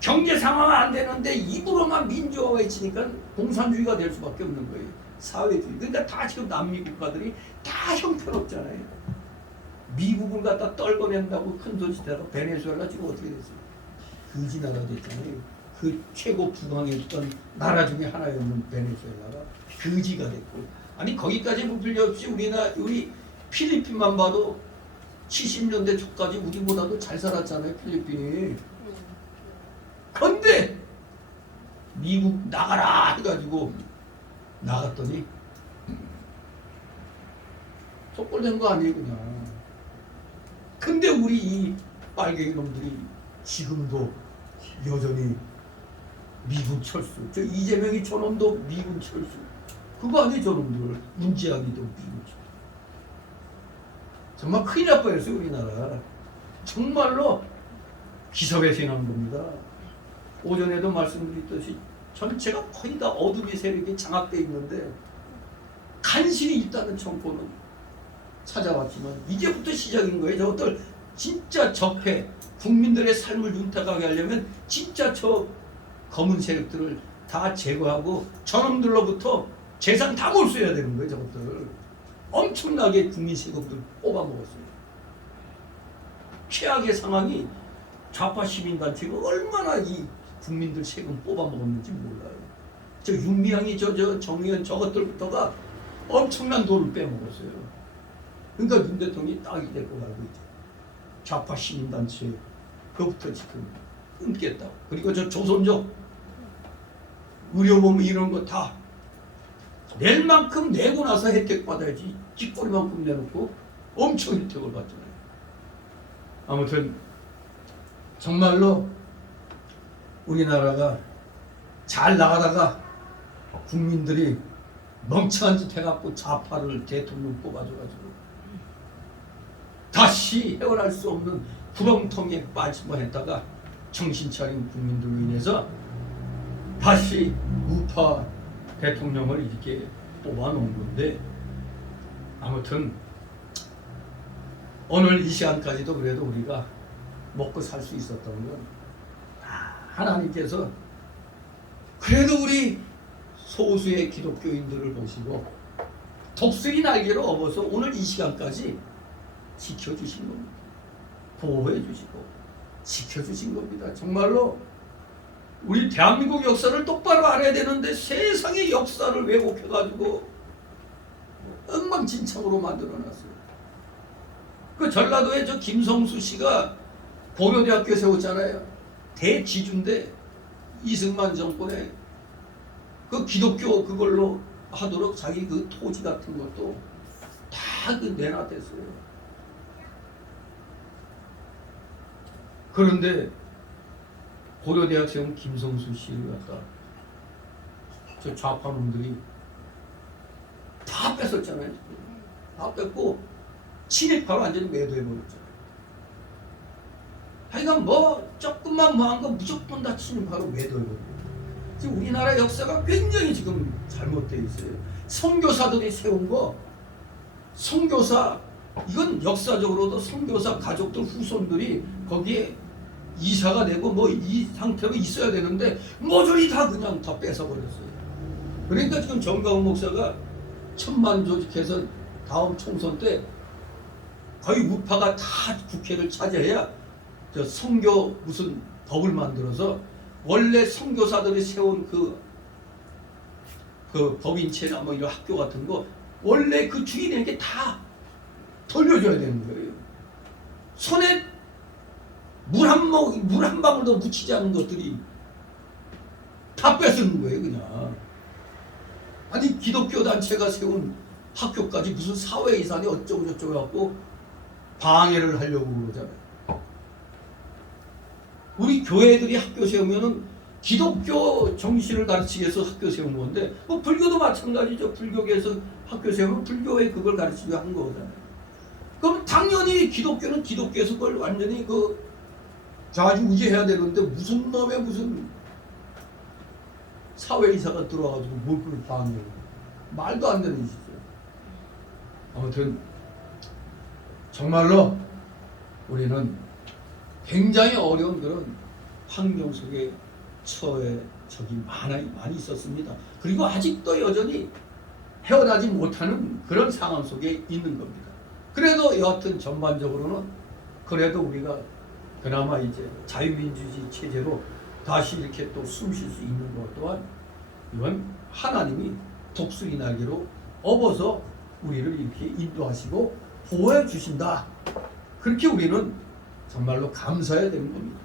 경제 상황은 안 되는데 입으로만 민주화 외치니까 공산주의가 될 수밖에 없는 거예요. 사회주의. 그러니까 다 지금 남미 국가들이 다 형편없잖아요. 미국을 갖다 떨궈낸다고 큰 소리치다가 베네수엘라 지금 어떻게 됐어요? 거지 나라 됐잖아요. 그 최고 부강했던 나라 중에 하나였는 베네수엘라가 거지가 됐고, 아니 거기까지 필요 없이 우리 필리핀만 봐도 70년대 초까지 우리보다도 잘 살았잖아요, 필리핀이. 근데 미국 나가라 해가지고 나갔더니 속골된 거 아니에요, 그냥. 근데 우리 이 빨갱이 놈들이 지금도 여전히 미군 철수, 저 이재명이 저놈도 미군 철수, 그거 아니에요, 저놈들. 문재학이도 미군 철수. 정말 큰일 날 뻔했어요, 우리나라. 정말로 기사회생한 겁니다. 오전에도 말씀드렸듯이 전체가 거의 다 어둠의 세력이 장악되어 있는데 간신히 일단은 정권은 찾아왔지만 이제부터 시작인 거예요. 저것들 진짜 적폐, 국민들의 삶을 윤택하게 하려면 진짜 저 검은 세력들을 다 제거하고 저놈들로부터 재산 다 몰수해야 되는 거예요. 저것들 엄청나게 국민 세금들 뽑아먹었어요. 최악의 상황이 좌파 시민단체가 얼마나 이 국민들 세금 뽑아먹었는지 몰라요. 저 윤미향이 저 정의연 저것들부터가 엄청난 돈을 빼먹었어요. 그러니까 윤 대통령이 딱이 될 거 알고 있죠. 좌파 시민단체 그것부터 지금 끊겠다. 그리고 저 조선족 의료보험 이런 거 다 낼 만큼 내고 나서 혜택 받아야지. 찌꺼리만큼 내놓고 엄청 혜택을 받잖아요. 아무튼 정말로 우리나라가 잘 나가다가 국민들이 멍청한 짓 해갖고 좌파를 대통령 뽑아줘가지고 다시 헤어날 수 없는 구렁텅이에 빠지고 했다가 정신 차린 국민들로 인해서 다시 우파 대통령을 이렇게 뽑아놓은 건데, 아무튼 오늘 이 시간까지도 그래도 우리가 먹고 살 수 있었던 건 하나님께서 그래도 우리 소수의 기독교인들을 보시고 독수리 날개로 업어서 오늘 이 시간까지 지켜주신 겁니다. 보호해 주시고 지켜주신 겁니다. 정말로 우리 대한민국 역사를 똑바로 알아야 되는데 세상의 역사를 왜곡해가지고 엉망진창으로 만들어놨어요. 그 전라도에 저 김성수 씨가 고려대학교 세웠잖아요. 대지주인데 이승만 정권에 그 기독교 그걸로 하도록 자기 그 토지 같은 것도 다 그 내놨댔어요. 그런데 고려대학 세운 김성수 씨를 갖다 저 좌파놈들이 다 뺏었잖아요. 다 뺏고 친일파로 완전히 매도해버렸잖아요. 하여간 뭐 조금만 뭐 한 거 무조건 다 친일파로 매도해버려요. 지금 우리나라 역사가 굉장히 지금 잘못되어 있어요. 선교사들이 세운 거, 선교사 이건 역사적으로도 선교사 가족들 후손들이 거기에 이사가 되고 뭐 이 상태로 있어야 되는데 모조리 다 그냥 다 뺏어버렸어요. 그러니까 지금 정가훈 목사가 천만 조직해서 다음 총선 때 거의 우파가 다 국회를 차지해야 저 선교 무슨 법을 만들어서 원래 선교사들이 세운 그 법인체나 뭐 이런 학교 같은 거 원래 그 주인에게 다 돌려줘야 되는 거예요. 손에 물 한 방울도 묻히지 않은 것들이 다 뺏는 거예요, 그냥. 아니 기독교 단체가 세운 학교까지 무슨 사회이산이 어쩌고 저쩌고 갖고 방해를 하려고 그러잖아요. 우리 교회들이 학교 세우면은 기독교 정신을 가르치기 위해서 학교 세운 건데 뭐 불교도 마찬가지죠. 불교계에서 학교 세우면 불교에 그걸 가르치려 한 거잖아요. 그럼 당연히 기독교는 기독교에서 그걸 완전히 그 좌지우지해야 되는데 무슨 놈의 무슨 사회이사가 들어와가지고 뭘 그걸 방해해. 말도 안 되는 짓이죠. 아무튼 정말로 우리는 굉장히 어려운 그런 환경 속에 처해 적이 많이 있었습니다. 그리고 아직도 여전히 헤어나지 못하는 그런 상황 속에 있는 겁니다. 그래도 여하튼 전반적으로는 그래도 우리가 그나마 이제 자유민주주의 체제로 다시 이렇게 또 숨 쉴 수 있는 것 또한 이건 하나님이 독수리 날개로 업어서 우리를 이렇게 인도하시고 보호해 주신다. 그렇게 우리는 정말로 감사해야 되는 겁니다.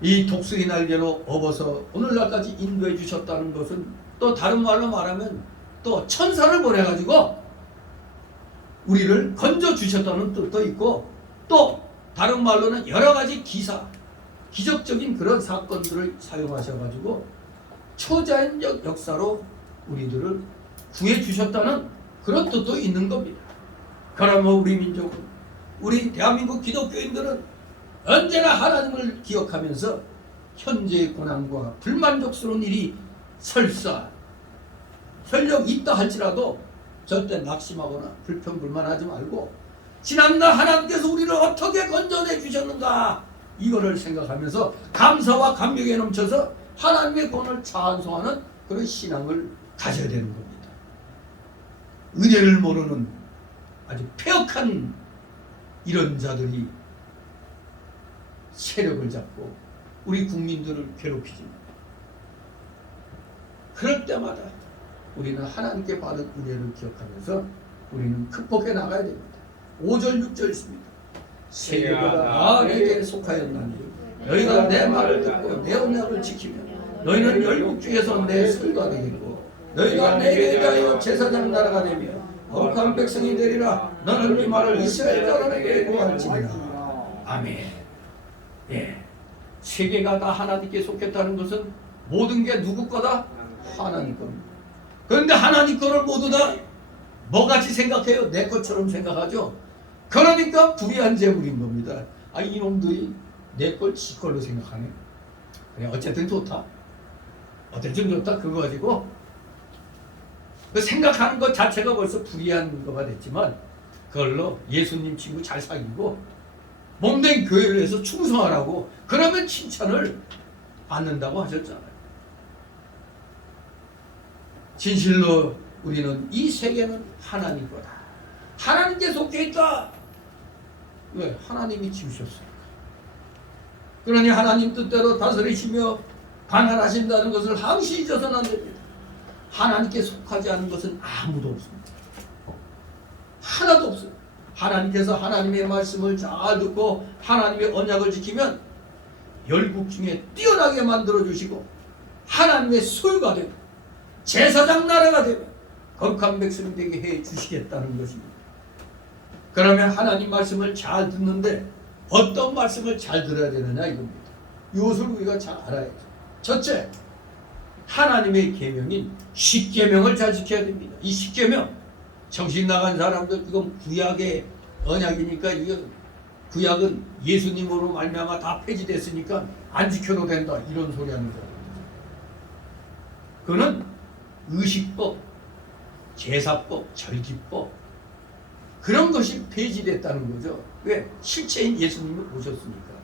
이 독수리 날개로 업어서 오늘날까지 인도해 주셨다는 것은 또 다른 말로 말하면 또 천사를 보내가지고 우리를 건져 주셨다는 뜻도 있고 또 다른 말로는 여러 가지 기적적인 그런 사건들을 사용하셔가지고 초자연적 역사로 우리들을 구해 주셨다는 그런 뜻도 있는 겁니다. 그러면 우리 민족은, 우리 대한민국 기독교인들은 언제나 하나님을 기억하면서 현재의 고난과 불만족스러운 일이 설사 혈력 있다 할지라도 절대 낙심하거나 불평불만하지 말고 지난날 하나님께서 우리를 어떻게 건져내 주셨는가 이거를 생각하면서 감사와 감격에 넘쳐서 하나님의 구원을 찬송하는 그런 신앙을 가져야 되는 겁니다. 은혜를 모르는 아주 폐역한 이런 자들이 세력을 잡고 우리 국민들을 괴롭히지. 그럴 때마다 우리는 하나님께 받은 은혜를 기억하면서 우리는 극복해 나가야 됩니다. 5절 6절 있습니다. 세계가 다 내게 속하였나니 너희가 내 말을 듣고 내 언약을 지키며 너희는 열국 중에서 내 소유가 되겠고 너희가 내게 대하여 제사장 나라가 되며 거룩한 백성이 되리라. 너는 이 말을 이스라엘 자손에게 고할지니라. 아멘. 예, 세계가 다 하나님께 속했다는 것은 모든 게 누구 거다? 하나님 겁니다. 그런데 하나님 거를 모두 다 뭐같이 생각해요? 내 것처럼 생각하죠. 그러니까 불의한 재물인 겁니다. 아, 이놈들이 내 걸 지 걸로 생각하네. 그래, 어쨌든 좋다. 어쨌든 좋다. 그거 가지고 그 생각하는 것 자체가 벌써 불의한 거가 됐지만 그걸로 예수님 친구 잘 사귀고 몸된 교회를 해서 충성하라고 그러면 칭찬을 받는다고 하셨잖아요. 진실로 우리는 이 세계는 하나님 거다. 하나님께 속해 있다. 왜? 하나님이 지으셨으니까. 그러니 하나님 뜻대로 다스리시며 관할하신다는 것을 항시 잊어서는 안 됩니다. 하나님께 속하지 않은 것은 아무도 없습니다. 하나도 없어요. 하나님께서 하나님의 말씀을 잘 듣고 하나님의 언약을 지키면 열국 중에 뛰어나게 만들어주시고 하나님의 소유가 되고 제사장 나라가 되며 거룩한 백성이 되게 해 주시겠다는 것입니다. 그러면 하나님 말씀을 잘 듣는데 어떤 말씀을 잘 들어야 되느냐 이겁니다. 이것을 우리가 잘 알아야죠. 첫째, 하나님의 계명인 십계명을 잘 지켜야 됩니다. 이 십계명, 정신 나간 사람들 이건 구약의 언약이니까 이건 구약은 예수님으로 말미암아 다 폐지됐으니까 안 지켜도 된다 이런 소리 하는 거예요. 그거는 의식법, 제사법, 절기법 그런 것이 폐지됐다는 거죠. 왜? 실체인 예수님이 오셨으니까.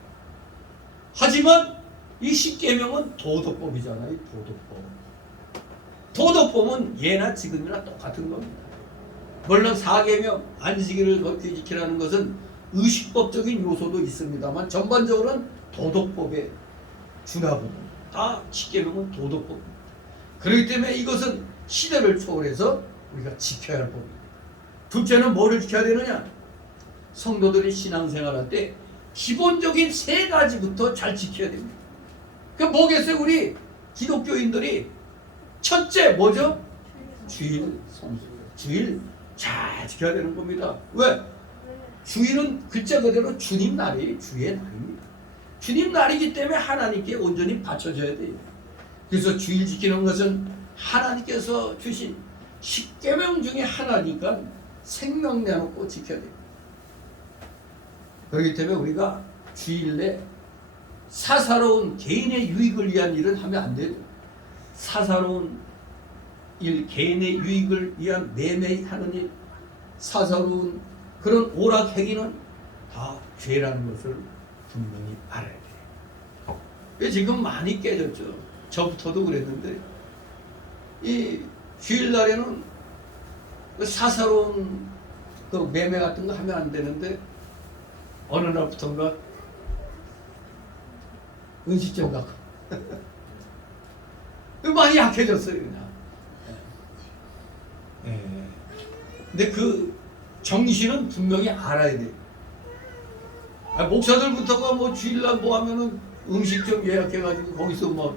하지만 이 십계명은 도덕법이잖아요. 도덕법. 도덕법은 예나 지금이나 똑같은 겁니다. 물론 4계명 안식일을 거룩히 지키라는 것은 의식법적인 요소도 있습니다만 전반적으로는 도덕법에 준하거든요. 다 10계명은 도덕법입니다. 그렇기 때문에 이것은 시대를 초월해서 우리가 지켜야 할 법입니다. 둘째는 뭐를 지켜야 되느냐? 성도들이 신앙생활할 때 기본적인 3가지부터 잘 지켜야 됩니다. 그 뭐겠어요? 우리 기독교인들이 첫째 뭐죠? 주일 성수. 주일 잘 지켜야 되는 겁니다. 왜? 주일은 글자 그대로 주님 날이에요. 주의 날입니다. 주님 날이기 때문에 하나님께 온전히 바쳐져야 돼요. 그래서 주일 지키는 것은 하나님께서 주신 십계명 중에 하나니까 생명 내놓고 지켜야 돼요. 그렇기 때문에 우리가 주일 내 사사로운 개인의 유익을 위한 일은 하면 안 돼요. 사사로운 일, 개인의 유익을 위한 매매하는 일, 사사로운 그런 오락행위는 다 죄라는 것을 분명히 알아야 돼요. 지금 많이 깨졌죠. 저부터도 그랬는데 이 주일날에는 사사로운 그 매매 같은 거 하면 안 되는데 어느 날부터인가 음식점 가고 많이 약해졌어요 그냥. 근데 그 정신은 분명히 알아야 돼요. 목사들부터가 뭐 주일날 뭐 하면은 음식점 예약해가지고 거기서 막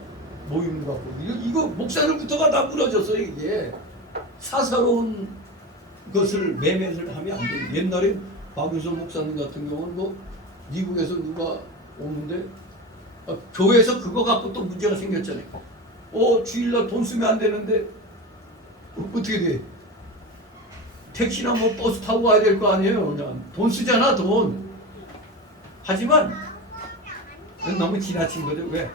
모임 갖고 이거 목사들부터가 다 무너졌어요. 이게 사사로운 것을 매매를 하면 안 돼요. 옛날에 박유선 목사님 같은 경우는 뭐 미국에서 누가 오는데 교회에서 그거 갖고 또 문제가 생겼잖아요. 주일날 돈 쓰면 안 되는데 어떻게 돼? 택시나 뭐 버스 타고 가야 될 거 아니에요. 그냥 돈 쓰잖아 돈. 하지만 너무 지나친 거죠. 왜?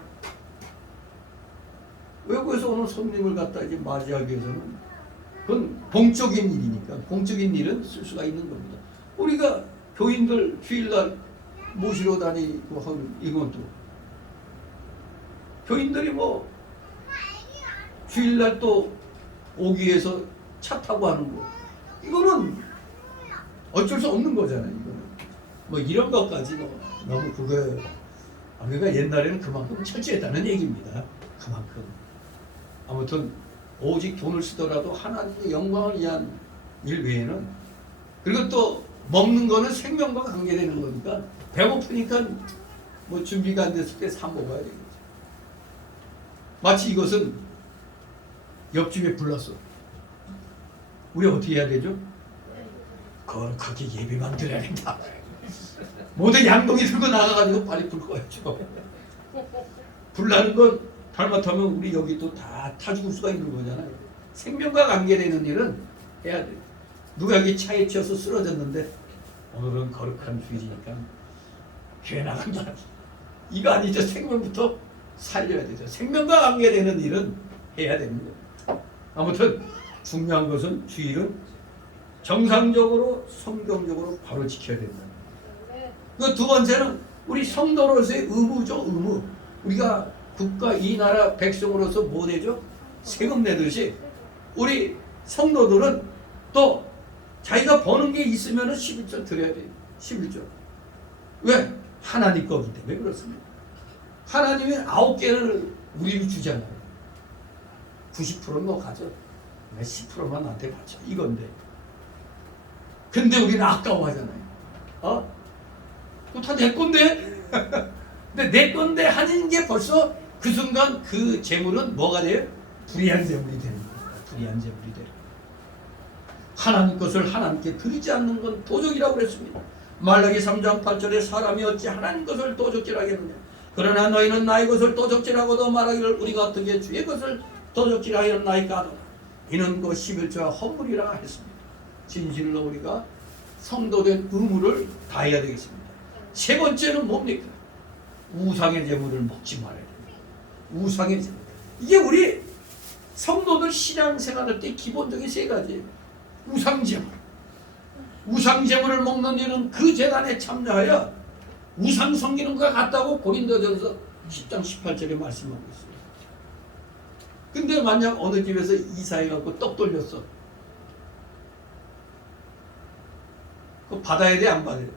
외국에서 오는 손님을 갖다 이제 맞이하기 위해서는 그건 공적인 일이니까 공적인 일은 쓸 수가 있는 겁니다. 우리가 교인들 주일날 모시러 다니고 하는 이것도 교인들이 뭐 주일날 또 오기 위해서 차 타고 하는 거 이거는 어쩔 수 없는 거잖아요. 이거는 뭐 이런 것까지 뭐 너무 그러니까 옛날에는 그만큼 철저했다는 얘기입니다. 그만큼 아무튼 오직 돈을 쓰더라도 하나님의 영광을 위한 일 외에는 그리고 또 먹는 거는 생명과 관계되는 거니까 배고프니까 뭐 준비가 안 됐을 때 사 먹어야 되겠죠. 마치 이것은 옆집에 불났어. 우리 어떻게 해야 되죠? 거룩하게 예배만 드려야 된다. 모든 양동이 들고 나가가지고 빨리 불 꺼야죠. 불나는 건 잘못하면 우리 여기 또 다 타 죽을 수가 있는 거잖아요. 생명과 관계되는 일은 해야 돼요. 누가 여기 차에 치여서 쓰러졌는데 오늘은 거룩한 주일이니까 교회 나간다. 이거 아니죠. 생명부터 살려야 되죠. 생명과 관계되는 일은 해야 되는 거예요. 아무튼 중요한 것은 주일은 정상적으로 성경적으로 바로 지켜야 된다. 그 두 번째는 우리 성도로서의 의무죠. 의무. 우리가 국가 이 나라 백성으로서 뭐 되죠? 세금 내듯이 우리 성도들은 또 자기가 버는 게 있으면 11조 드려야 돼요. 11조. 왜? 하나님 거기 때문에 그렇습니다. 하나님이 9개를 우리를 주잖아요. 90%는 너 가져. 10%만 나한테 바쳐. 이건데. 근데 우리는 아까워하잖아요. 그거 다 내 건데? 근데 내 건데 하는 게 벌써 그 순간 그 재물은 뭐가 돼요? 불의한 재물이 되는 거예요. 불의한 재물이 돼요. 하나님 것을 하나님께 드리지 않는 건 도적이라고 그랬습니다. 말라기 3장 8절에 사람이 어찌 하나님 것을 도적질하겠느냐. 그러나 너희는 나의 것을 도적질하고도 말하기를 우리가 어떻게 주의 것을 도적질하였나이까 하더라. 이는 그 11조와 허물이라 했습니다. 진실로 우리가 성도된 의무를 다해야 되겠습니다. 세 번째는 뭡니까? 우상의 재물을 먹지 말아야 됩니다. 우상의 재물. 이게 우리 성도들 신앙생활할 때 기본적인 세 가지예요. 우상재물. 우상재물을 먹는 일은 그 재단에 참여하여 우상 섬기는 것과 같다고 고린도전서 10장 18절에 말씀하고 있어요. 근데 만약 어느 집에서 이사해갖고 떡 돌렸어. 그거 받아야 돼, 안 받아야 돼?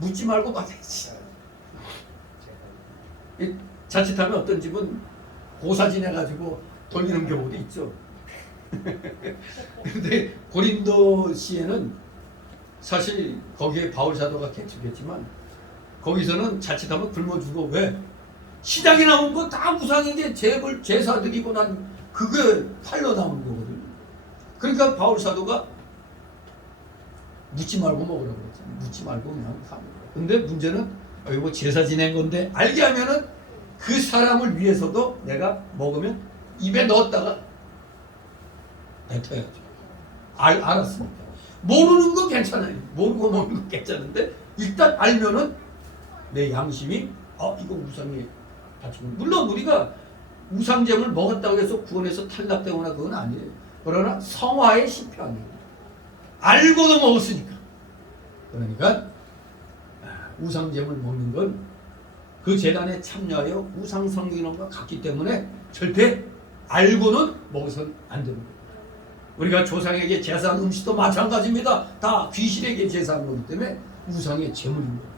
묻지 말고 받아야지. 자칫하면 어떤 집은 고사진해가지고 돌리는 경우도 있죠. 근데 고린도시에는 사실 거기에 바울 사도가 개척했지만 거기서는 자칫하면 굶어 죽어. 왜? 시장에 나온 거 다 우상에게 제사 드리고 난 그게 팔려 나온 거거든요. 그러니까 바울 사도가 묻지 말고 먹으라고 그랬잖아요. 묻지 말고 그냥 사 먹으라. 근데 문제는 이거 제사 지낸 건데 알게 하면은 그 사람을 위해서도 내가 먹으면 입에 넣었다가 뱉어야죠. 알았습니다. 모르는 건 괜찮아요. 모르고 먹는 건 괜찮은데 일단 알면은 내 양심이 이거 우상에 바치는. 물론 우리가 우상잼을 먹었다고 해서 구원에서 탈락되거나 그건 아니에요. 그러나 성화에 실패한 겁니다. 알고도 먹었으니까. 그러니까 우상잼을 먹는 건 그 재단에 참여하여 우상 섬기는 것과 같기 때문에 절대 알고는 먹어서는 안 됩니다. 우리가 조상에게 제사한 음식도 마찬가지입니다. 다 귀신에게 제사한 거기 때문에 우상의 제물인 겁니다.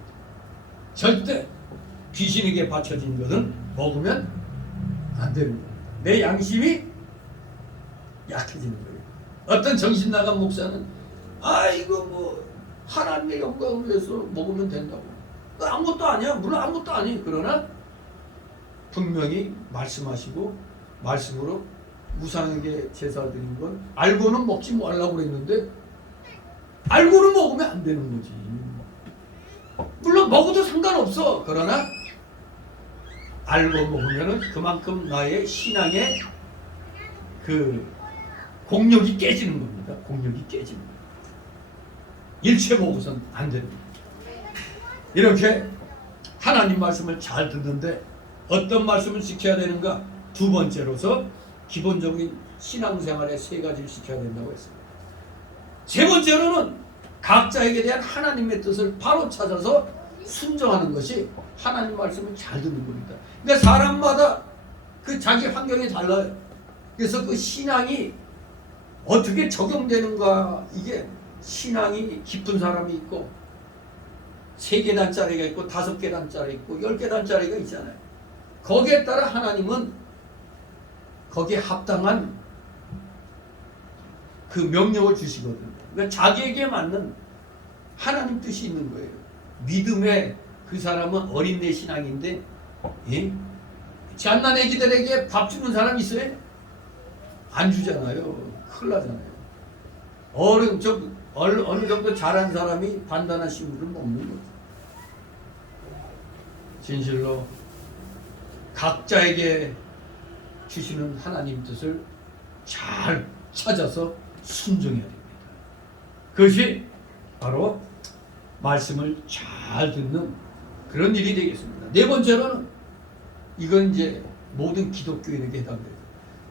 절대 귀신에게 바쳐진 것은 먹으면 안 되는 겁니다. 내 양심이 약해지는 거예요. 어떤 정신 나간 목사는 이거 뭐 하나님의 영광을 위해서 먹으면 된다고. 아무것도 아니야. 물론 아무것도 아니에요. 그러나 분명히 말씀하시고 말씀으로 우상에게 제사 드린 건 알고는 먹지 말라고 그랬는데 알고는 먹으면 안 되는 거지. 물론 먹어도 상관없어. 그러나 알고 먹으면은 그만큼 나의 신앙의 그 공력이 깨지는 겁니다. 공력이 깨지는 겁니다. 일체 먹어서는 안 되는 겁니다. 이렇게 하나님 말씀을 잘 듣는데 어떤 말씀을 지켜야 되는가? 두 번째로서 기본적인 신앙생활의 세 가지를 지켜야 된다고 했습니다. 세 번째로는 각자에게 대한 하나님의 뜻을 바로 찾아서 순종하는 것이 하나님 말씀을 잘 듣는 겁니다. 그러니까 사람마다 그 자기 환경이 달라요. 그래서 그 신앙이 어떻게 적용되는가, 이게 신앙이 깊은 사람이 있고 3계단짜리가 있고 5계단짜리 있고 10계단짜리가 있잖아요. 거기에 따라 하나님은 거기에 합당한 그 명령을 주시거든요. 그러니까 자기에게 맞는 하나님 뜻이 있는 거예요. 믿음의 그 사람은 어린애 신앙인데, 예? 갓난 애기들에게 밥 주는 사람 있어요? 안 주잖아요. 큰일 나잖아요. 어느 정도 잘한 사람이 단단한 식물을 먹는 거죠. 진실로 각자에게 주시는 하나님 뜻을 잘 찾아서 순종해야 됩니다. 그것이 바로 말씀을 잘 듣는 그런 일이 되겠습니다. 4번째로는 이건 이제 모든 기독교인에게 해당돼요.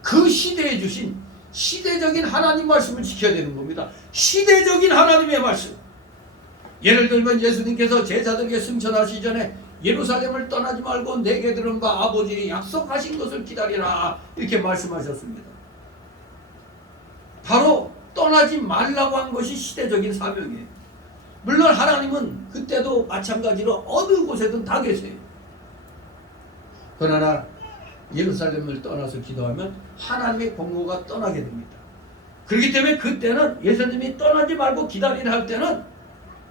그 시대에 주신 시대적인 하나님 말씀을 지켜야 되는 겁니다. 시대적인 하나님의 말씀. 예를 들면 예수님께서 제자들에게 승천하시기 전에 예루살렘을 떠나지 말고 내게 들은 바 아버지의 약속하신 것을 기다리라, 이렇게 말씀하셨습니다. 바로 떠나지 말라고 한 것이 시대적인 사명이에요. 물론 하나님은 그때도 마찬가지로 어느 곳에든 다 계세요. 그러나 예루살렘을 떠나서 기도하면 하나님의 공로가 떠나게 됩니다. 그렇기 때문에 그때는 예수님이 떠나지 말고 기다리라 할 때는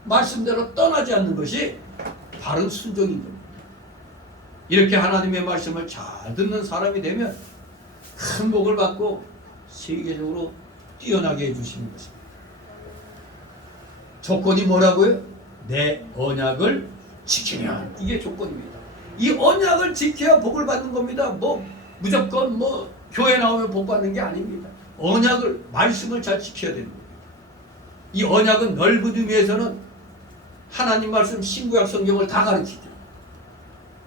말씀대로 떠나지 않는 것이 바른 순종인 겁니다. 이렇게 하나님의 말씀을 잘 듣는 사람이 되면 큰 복을 받고 세계적으로 뛰어나게 해주시는 것입니다. 조건이 뭐라고요? 내 언약을 지키면, 이게 조건입니다. 이 언약을 지켜야 복을 받는 겁니다. 무조건 교회 나오면 복 받는 게 아닙니다. 언약을, 말씀을 잘 지켜야 되는 겁니다. 이 언약은 넓은 의미에서는 하나님 말씀 신구약 성경을 다 가르치죠.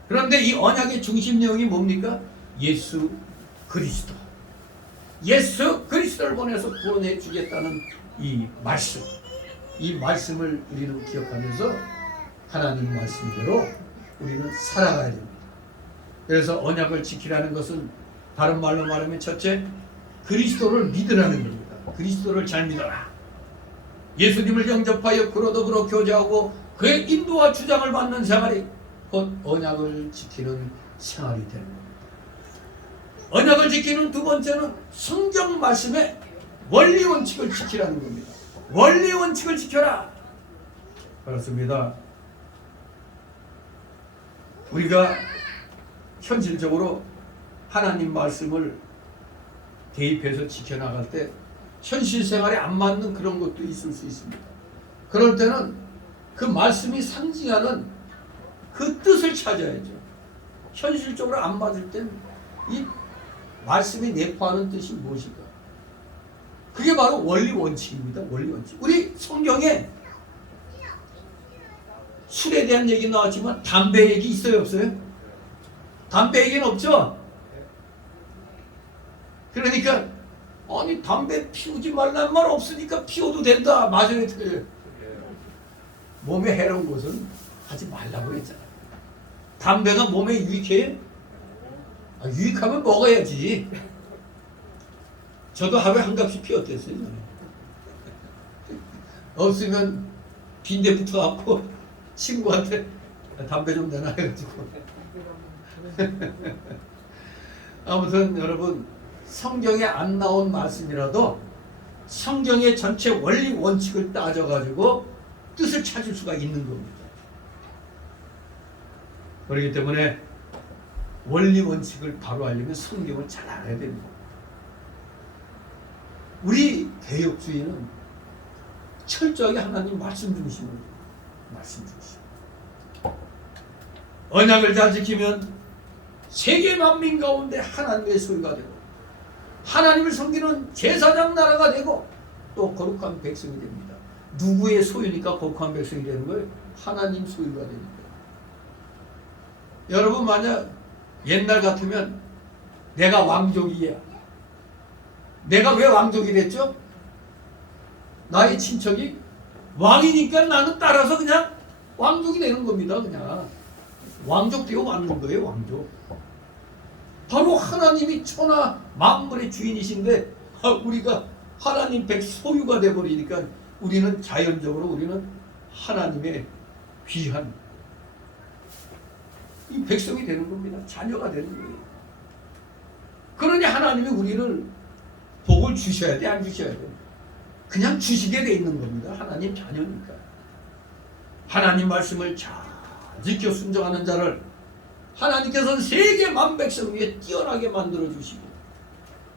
그런데 이 언약의 중심 내용이 뭡니까? 예수 그리스도. 예수 그리스도를 보내서 구원해 주겠다는 이 말씀. 이 말씀을 우리는 기억하면서 하나님 말씀대로 우리는 살아가야 됩니다. 그래서 언약을 지키라는 것은 다른 말로 말하면 첫째, 그리스도를 믿으라는 겁니다. 그리스도를 잘 믿어라. 예수님을 영접하여 그로더그로 교제하고 그의 인도와 주장을 받는 생활이 곧 언약을 지키는 생활이 되는 겁니다. 언약을 지키는 두 번째는 성경 말씀의 원리 원칙을 지키라는 겁니다. 원리 원칙을 지켜라. 그렇습니다. 우리가 현실적으로 하나님 말씀을 대입해서 지켜나갈 때 현실 생활에 안 맞는 그런 것도 있을 수 있습니다. 그럴 때는 그 말씀이 상징하는 그 뜻을 찾아야죠. 현실적으로 안 맞을 때는 이 말씀이 내포하는 뜻이 무엇일까? 그게 바로 원리 원칙입니다. 원리 원칙. 우리 성경에 술에 대한 얘기 나왔지만 담배 얘기 있어요, 없어요? 담배 얘기는 없죠? 그러니까 아니 담배 피우지 말란 말 없으니까 피워도 된다. 맞아요, 틀려요? 몸에 해로운 것은 하지 말라고 했잖아요. 담배가 몸에 유익해요? 유익하면 먹어야지. 저도 하루에 한 갑씩 피웠댔어요. 없으면 빈대 붙어갖고 친구한테 담배 좀 내놔 해가지고. 아무튼 여러분, 성경에 안 나온 말씀이라도 성경의 전체 원리 원칙을 따져가지고 뜻을 찾을 수가 있는 겁니다. 그렇기 때문에 원리 원칙을 바로 알려면 성경을 잘 알아야 됩니다. 우리 개혁주의는 철저하게 하나님 말씀 중심으로, 말씀 중심. 언약을 잘 지키면 세계 만민 가운데 하나님의 소유가 되고 하나님을 섬기는 제사장 나라가 되고 또 거룩한 백성이 됩니다. 누구의 소유니까 거룩한 백성이 되는 거예요? 하나님 소유가 되니까. 여러분, 만약 옛날 같으면 내가 왕족이야. 내가 왜 왕족이 됐죠? 나의 친척이 왕이니까 나는 따라서 그냥 왕족이 되는 겁니다. 그냥 왕족 되어 왔는 거예요. 왕족. 바로 하나님이 천하 만물의 주인이신데 우리가 하나님 백 소유가 돼버리니까 우리는 자연적으로 우리는 하나님의 귀한 이 백성이 되는 겁니다. 자녀가 되는 거예요. 그러니 하나님이 우리를 복을 주셔야 돼, 안 주셔야 돼? 그냥 주시게 돼 있는 겁니다. 하나님 자녀니까. 하나님 말씀을 잘 지켜 순종하는 자를 하나님께서는 세계 만백성 위에 뛰어나게 만들어 주시고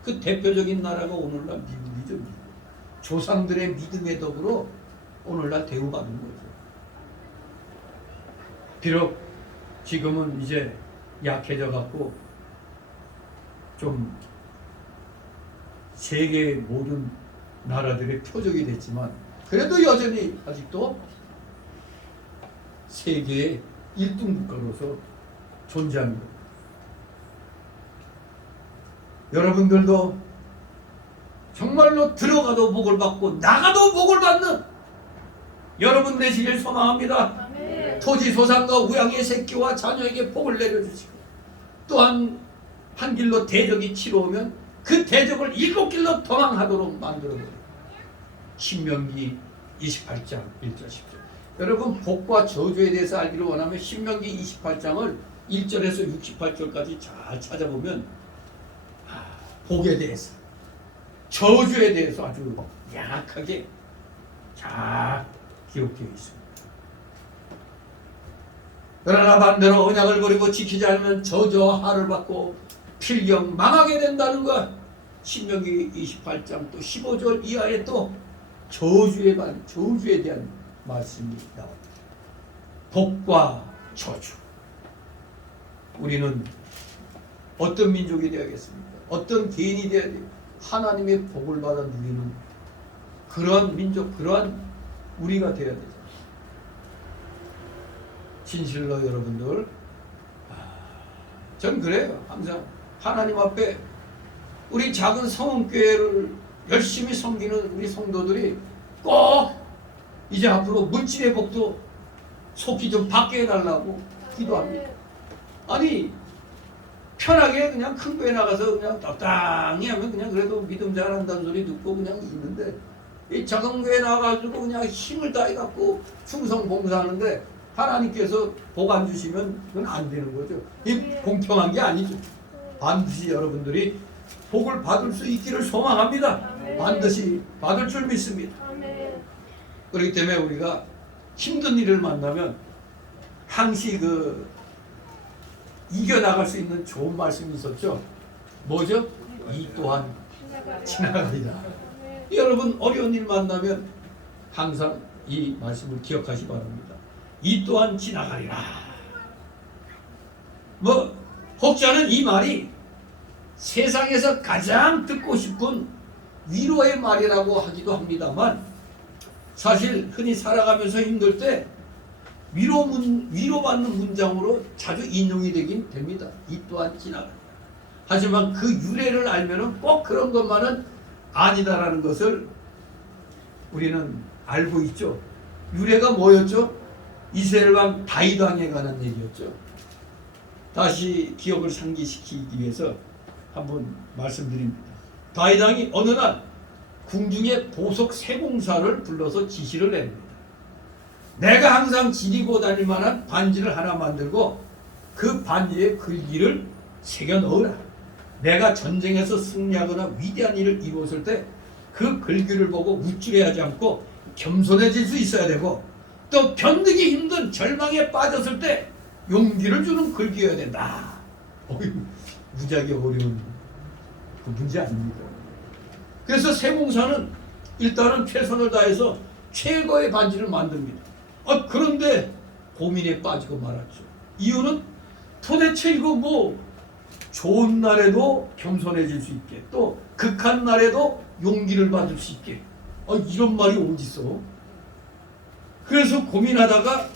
그 대표적인 나라가 오늘날 미국이죠. 미국. 조상들의 믿음에 더불어 오늘날 대우받는 거죠. 비록 지금은 이제 약해져 갖고 좀 세계 모든 나라들의 표적이 됐지만 그래도 여전히 아직도 세계의 1등 국가로서 존재합니다. 여러분들도 정말로 들어가도 복을 받고 나가도 복을 받는 여러분 되시길 소망합니다. 토지 소산과 우양의 새끼와 자녀에게 복을 내려주시고 또한 한 길로 대적이 치러오면 그 대적을 7길로 도망하도록 만들어버려요. 신명기 28장 1절 10절. 여러분 복과 저주에 대해서 알기를 원하면 신명기 28장을 1절에서 68절까지 잘 찾아보면 복에 대해서 저주에 대해서 아주 약하게 잘 기록되어 있습니다. 그러나 반대로 언약을 버리고 지키지 않으면 저주와 화를 받고 필경 망하게 된다는 것. 신명기 28장 또 15절 이하에 또 저주에 대한 말씀이 나옵니다. 복과 저주. 우리는 어떤 민족이 되어야겠습니까? 어떤 개인이 되어야 돼요? 하나님의 복을 받아 누리는 그러한 민족, 그러한 우리가 되어야 되죠. 진실로 여러분들, 전 그래요. 항상 하나님 앞에 우리 작은 성원교회를 열심히 섬기는 우리 성도들이 꼭 이제 앞으로 물질의 복도 속히 좀 받게 해달라고 기도합니다. 아니 편하게 그냥 큰 교회 나가서 그냥 적당히 하면 그냥 그래도 믿음 잘한다는 소리 듣고 그냥 있는데 이 작은 교회 나가가지고 그냥 힘을 다해갖고 충성 봉사하는데 하나님께서 복 안 주시면 그건 안 되는 거죠. 이 공평한 게 아니죠. 반드시 여러분들이 복을 받을 수 있기를 소망합니다. 반드시 받을 줄 믿습니다. 그렇기 때문에 우리가 힘든 일을 만나면 항시 이겨나갈 수 있는 좋은 말씀이 있었죠. 뭐죠? 이 또한 지나가리라. 여러분 어려운 일 만나면 항상 이 말씀을 기억하시 바랍니다. 이 또한 지나가리라. 혹자는 이 말이 세상에서 가장 듣고 싶은 위로의 말이라고 하기도 합니다만 사실 흔히 살아가면서 힘들 때 위로받는 문장으로 자주 인용이 되긴 됩니다. 이 또한 지나가리라. 하지만 그 유래를 알면은 꼭 그런 것만은 아니다라는 것을 우리는 알고 있죠. 유래가 뭐였죠? 이스라엘 왕 다윗 왕에 관한 얘기였죠. 다시 기억을 상기시키기 위해서 한번 말씀드립니다. 다윗 왕이 어느 날 궁중에 보석 세공사를 불러서 지시를 냅니다. 내가 항상 지니고 다닐 만한 반지를 하나 만들고 그 반지에 글귀를 새겨 넣으라. 내가 전쟁에서 승리하거나 위대한 일을 이루었을 때 그 글귀를 보고 우쭐해하지 않고 겸손해질 수 있어야 되고 또 견디기 힘든 절망에 빠졌을 때 용기를 주는 글귀여야 된다. 무지하게 어려운 그 문제 아닙니까? 그래서 세공사는 일단은 최선을 다해서 최고의 반지를 만듭니다. 그런데 고민에 빠지고 말았죠. 이유는 도대체 이거 좋은 날에도 겸손해질 수 있게 또 극한 날에도 용기를 받을 수 있게 이런 말이 어디 있어? 그래서 고민하다가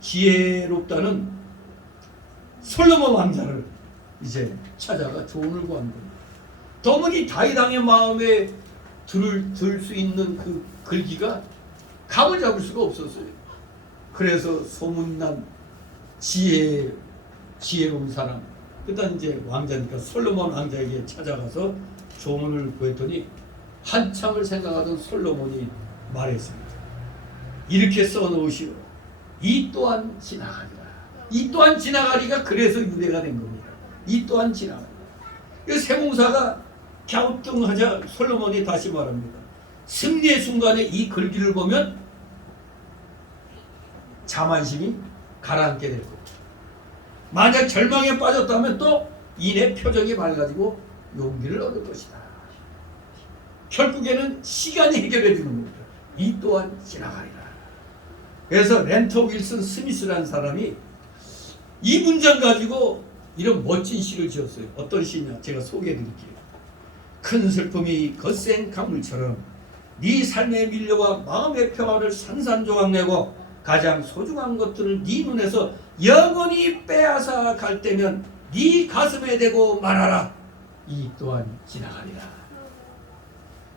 지혜롭다는 솔로몬 왕자를 이제 찾아가 조언을 구한 겁니다. 더문이 다윗 왕의 마음에 들 수 있는 그 글기가 감을 잡을 수가 없었어요. 그래서 소문난 지혜로운 사람, 그다음 이제 왕자니까 솔로몬 왕자에게 찾아가서 조문을 구했더니 한참을 생각하던 솔로몬이 말했습니다. 이렇게 써놓으시오. 이 또한 지나가리라. 이 또한 지나가리가 그래서 유래가 된 겁니다. 이 또한 지나가리라. 이 세공사가 갸우뚱하자 솔로몬이 다시 말합니다. 승리의 순간에 이 글귀를 보면 자만심이 가라앉게 될 겁니다. 만약 절망에 빠졌다면 또 이내 표정이 맑아지고 용기를 얻을 것이다. 결국에는 시간이 해결해 주는 겁니다. 이 또한 지나가리라. 그래서 렌터 윌슨 스미스라는 사람이 이 문장 가지고 이런 멋진 시를 지었어요. 어떤 시냐? 제가 소개해 드릴게요. 큰 슬픔이 거센 강물처럼 네 삶의 밀려와 마음의 평화를 산산조각내고 가장 소중한 것들을 네 눈에서 영원히 빼앗아 갈 때면 네 가슴에 대고 말하라. 이 또한 지나가리라.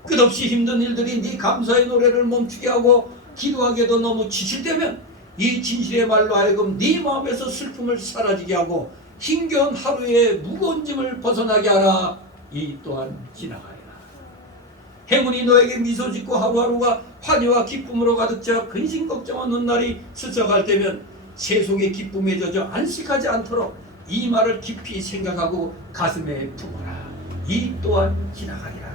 끝없이 힘든 일들이 네 감사의 노래를 멈추게 하고 기도하기에도 너무 지칠 때면 이 진실의 말로 하여금 네 마음에서 슬픔을 사라지게 하고 힘겨운 하루의 무거운 짐을 벗어나게 하라. 이 또한 지나가리라. 행운이 너에게 미소 짓고 하루하루가 환희와 기쁨으로 가득 차 근심 걱정 없는 날이 스쳐갈 때면 세속의 기쁨에 젖어 안식하지 않도록 이 말을 깊이 생각하고 가슴에 품어라. 이 또한 지나가리라.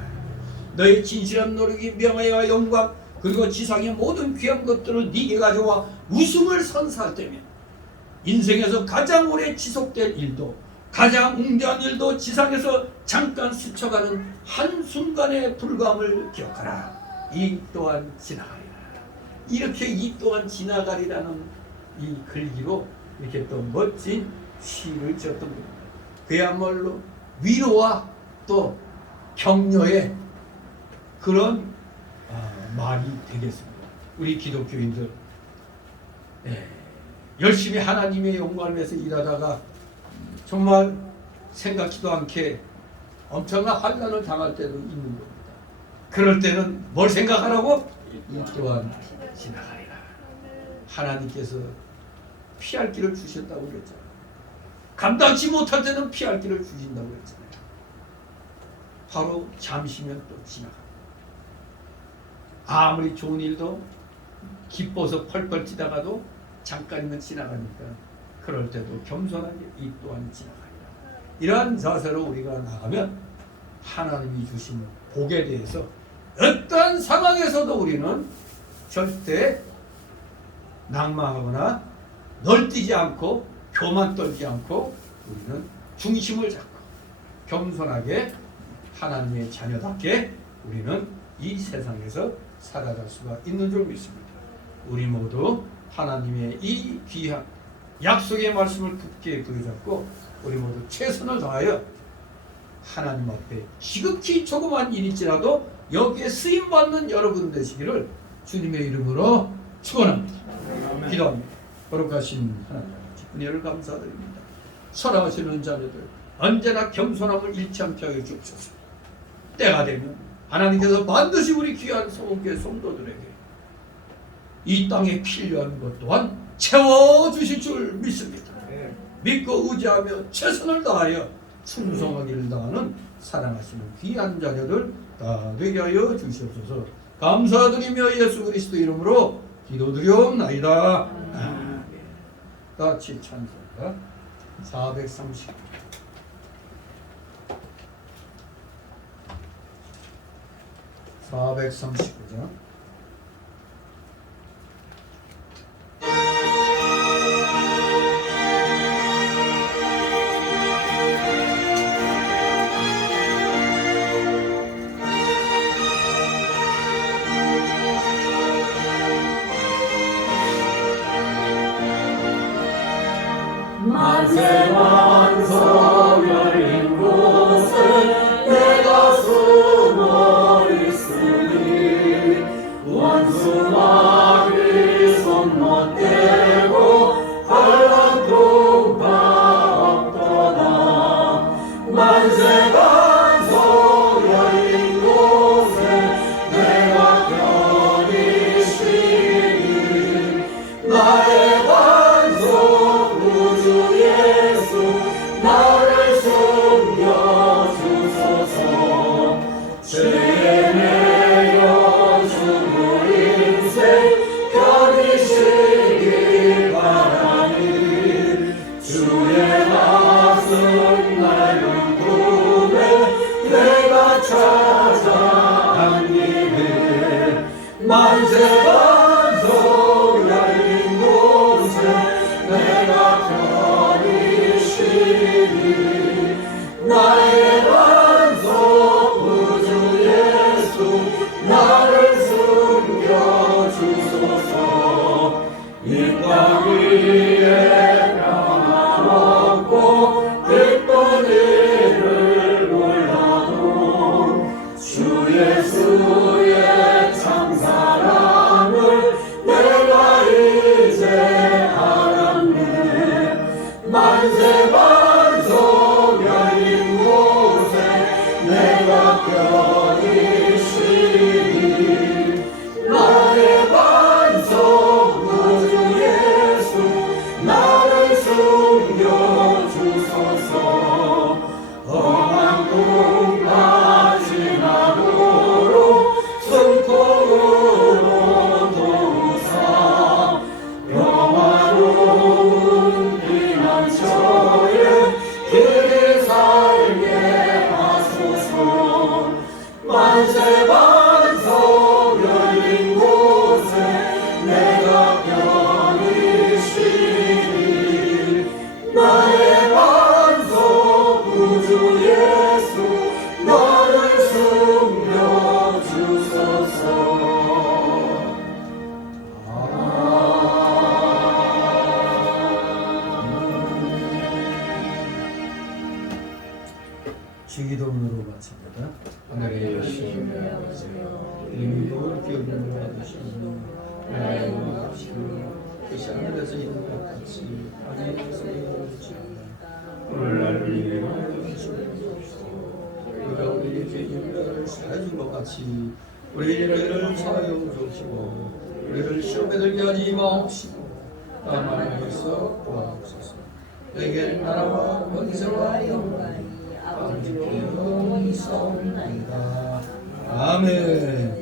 너의 진실한 노력이 명예와 영광 그리고 지상의 모든 귀한 것들을 네게 가져와 웃음을 선사할 때면 인생에서 가장 오래 지속될 일도 가장 웅장한 일도 지상에서 잠깐 스쳐가는 한순간의 불감을 기억하라. 이 또한 지나가리라. 이렇게 이 또한 지나가리라는 이 글귀로 이렇게 또 멋진 시를 지었던 겁니다. 그야말로 위로와 또 격려의 그런 말이 되겠습니다. 우리 기독교인들 열심히 하나님의 영광을 위해서 일하다가 정말 생각지도 않게 엄청난 환난을 당할 때도 있는 겁니다. 그럴 때는 뭘 생각하라고? 이 또한 지나가리라. 하나님께서 피할 길을 주셨다고 그랬잖아요. 감당치 못할 때는 피할 길을 주신다고 그랬잖아요. 바로 잠시면 또 지나갑니다. 아무리 좋은 일도 기뻐서 펄펄 뛰다가도 잠깐이면 지나가니까 그럴 때도 겸손하게 이 또한 지나가리라. 이러한 자세로 우리가 나가면 하나님이 주신 복에 대해서 어떠한 상황에서도 우리는 절대 낭망하거나 널뛰지 않고 교만 떨지 않고 우리는 중심을 잡고 겸손하게 하나님의 자녀답게 우리는 이 세상에서 살아갈 수가 있는 줄 믿습니다. 우리 모두 하나님의 이 귀한 약속의 말씀을 굳게 부여잡고 우리 모두 최선을 다하여 하나님 앞에 지극히 조그만 일일지라도 여기에 쓰임받는 여러분 되시기를 주님의 이름으로 축원합니다. 기도합니다. 거룩하신 하나님 아버지 은혜를 감사드립니다. 사랑하시는 자녀들 언제나 겸손함을 잃지 않게 하여 주옵소서. 때가 되면 하나님께서 반드시 우리 귀한 성교회 성도들에게 이 땅에 필요한 것 또한 채워주실 줄 믿습니다. 믿고 의지하며 최선을 다하여 충성하기를 다하는 사랑하시는 귀한 자녀들 다 되게 하여 주시옵소서. 감사드리며 예수 그리스도 이름으로 기도드리옵나이다. 아멘. 같이 찬송가 430 439장 만세만 성열인 곳에 내가 숨어 있으니 주소서. 죄에 매여 죽을 인생 견디시길 바라니 주의 말씀 낡은 꿈에 내가 찾아 안기네. 만세 반석 열린 곳에 내가 편히 쉬니 나의 반석 구주 예수 나를 숨겨 주소서. 이 땅 위에 평안없고 기쁜 일을 몰라도 주 예수의 참사랑을 내가 이제 알았네. 만세 반석 열린 곳에 내가 편히 쉬니 나의 반석 구주 예수 나를 숨겨 주소서. 험한 꿈과 지나도록 숨통으로 도우사 평화로운 피난처에 길이 살게 하소서. 만세 반석 열린 곳에 내가 편히 쉬니 나의 반석 구주 예수 너를 숨겨 주소서. 주기도문으로 마칩니다. 하늘에 계신 아버지, 이름이 기업으로 받으시고 나의 원하시고 뜻이 하늘에서 이룬 것 같이 땅에서 이루어지리이다. 오늘날 우리에게 주시옵소서. 우리가 우리의 죄인들을 사해준 것 같이 우리의 죄를 사하여 주시고 우리를 시험에 들게 하지 마옵시고 다만 여기서 구하옵소서. 내게 나라와 권세와 영광이 아버지께 영원히 있사옵나이다. 아멘.